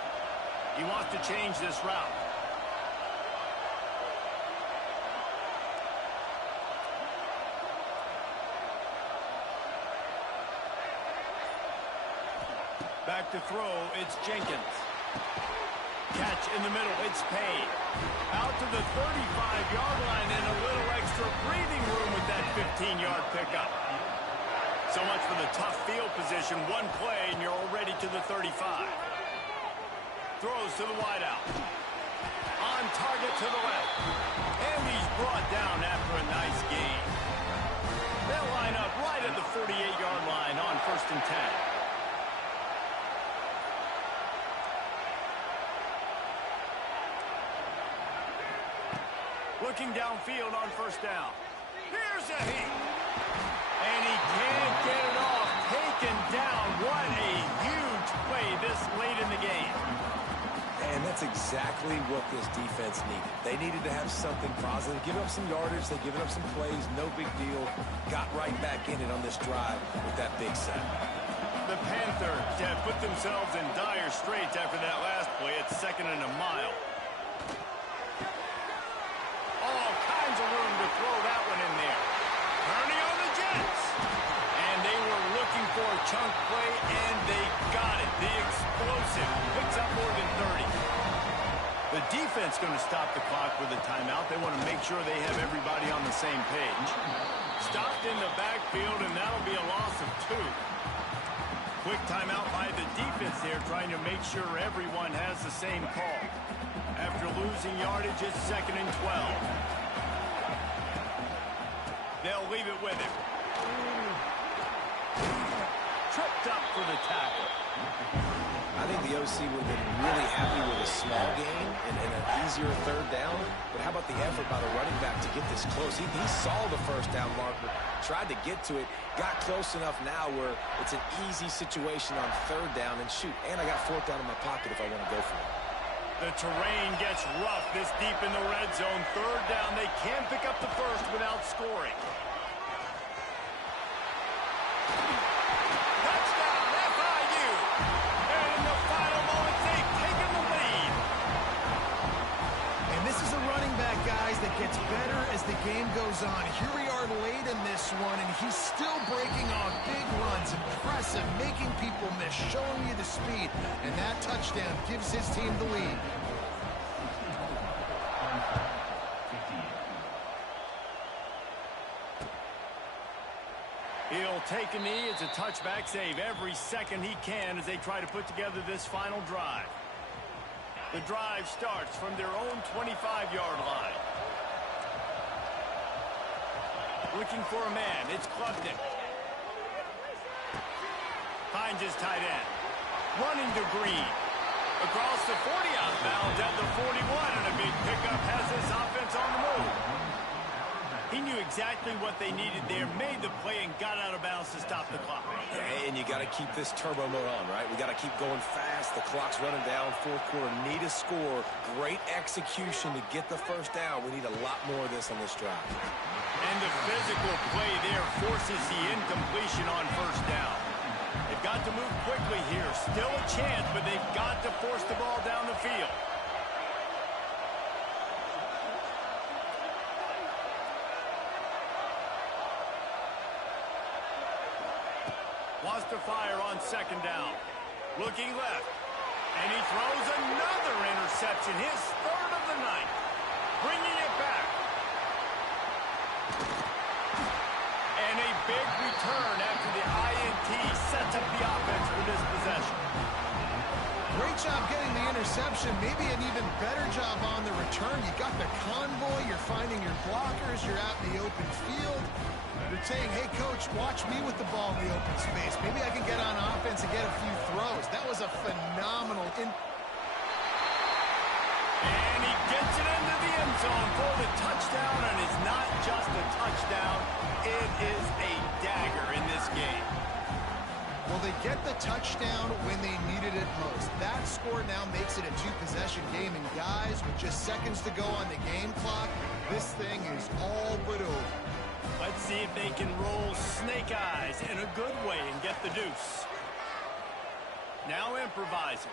He wants to change this route. Back to throw, it's Jenkins. Catch in the middle, it's Payne. Out to the 35-yard line and a little extra breathing room with that 15-yard pickup. So much for the tough field position. One play and you're already to the 35. Throws to the wideout. On target to the left. And he's brought down after a nice gain. They'll line up right at the 48-yard line on 1st and 10. Looking downfield on 1st down. Here's a heat. And he can't get it off. Taken down. What a huge play this late in the game. And that's exactly what this defense needed. They needed to have something positive. Give up some yardage. They given up some plays. No big deal. Got right back in it on this drive with that big sack. The Panthers have put themselves in dire straits after that last play. It's 2nd and a mile. All kinds of room to throw that one in there. Turning on the Jets. And they were looking for a chunk play, and they got it. The explosive picks up more than 30. The defense going to stop the clock with a timeout. They want to make sure they have everybody on the same page. Stopped in the backfield, and that'll be a loss of 2. Quick timeout by the defense there, trying to make sure everyone has the same call. After losing yardage, it's 2nd and 12. They'll leave it with him. Tripped up for the tackle. I think the OC would have been really happy with a small gain and an easier 3rd down. But how about the effort by the running back to get this close? He saw the 1st down marker, tried to get to it, got close enough now where it's an easy situation on 3rd down. And shoot, and I got 4th down in my pocket if I want to go for it. The terrain gets rough this deep in the red zone. 3rd down, they can't pick up the 1st without scoring. Touchdown, FIU! And in the final moments, they've taken the lead. And this is a running back, guys, that gets better as the game goes on. Here we are late in this one, and he's still breaking off big runs. Impressive, making people miss, showing you the speed. And that touchdown gives his team the lead. He'll take a knee. It's a touchback save every second he can as they try to put together this final drive. The drive starts from their own 25-yard line. Looking for a man. It's Klubnik. Finds his tight end. Running to Green. Across the 40 outbound at the 41, and a big pickup has this offense on the move. He knew exactly what they needed there, made the play, and got out of bounds to stop the clock. And you got to keep this turbo mode on, right? We got to keep going fast. The clock's running down. 4th quarter, need a score. Great execution to get the 1st down. We need a lot more of this on this drive. And the physical play there forces the incompletion on 1st down. They've got to move quickly here. Still a chance, but they've got to force the ball down the field. Wants to fire on 2nd down. Looking left. And he throws another interception. His 3rd of the night. Bringing it back. And a big return after the INT sets up the offense for this possession. Great job getting the interception. Maybe an even better job on the return. You got the convoy. You're finding your blockers. You're out in the open field. You're saying, hey, coach, watch me with the ball in the open space. Maybe I can get on offense and get a few throws. That was a phenomenal And he gets it into the end zone for the touchdown, and it's not just a touchdown. It is a dagger in this game. Well, they get the touchdown when they needed it most. That score now makes it a two-possession game, and guys, with just seconds to go on the game clock, this thing is all but over. Let's see if they can roll snake eyes in a good way and get the deuce. Now improvising.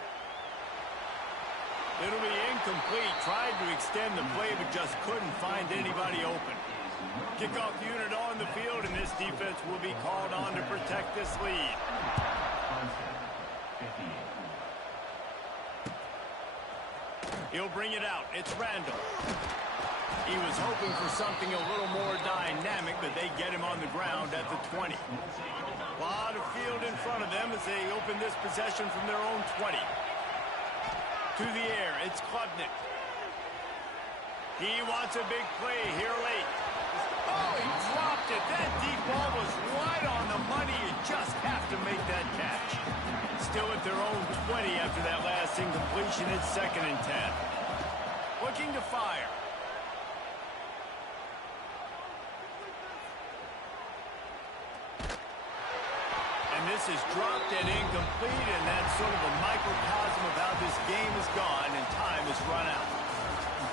It'll be incomplete. Tried to extend the play, but just couldn't find anybody open. Kickoff unit on the field, and this defense will be called on to protect this lead. He'll bring it out. It's Randall. He was hoping for something a little more dynamic, but they get him on the ground at the 20. A lot of field in front of them as they open this possession from their own 20. To the air, it's Klubnik. He wants a big play here late. Oh, he dropped it. That deep ball was right on the money. You just have to make that catch. Still at their own 20 after that last incompletion. It's 2nd and 10. Looking to fire. And this is dropped and incomplete, and that's sort of a microcosm of how this game is gone and time has run out.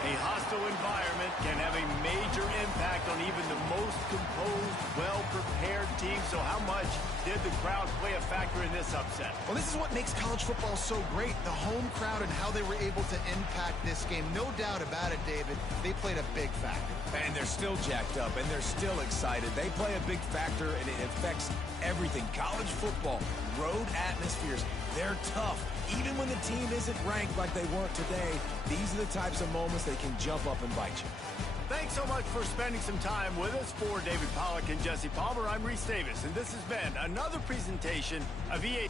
A hostile environment can have a major impact on even the most composed, well-prepared team. So how much did the crowd play a factor in this upset? Well, this is what makes college football so great, the home crowd and how they were able to impact this game. No doubt about it, David. They played a big factor. And they're still jacked up, and they're still excited. They play a big factor, and it affects everything. College football, road atmospheres, they're tough. Even when the team isn't ranked like they weren't today, these are the types of moments they can jump up and bite you. Thanks so much for spending some time with us. For David Pollack and Jesse Palmer, I'm Reese Davis, and this has been another presentation of EA.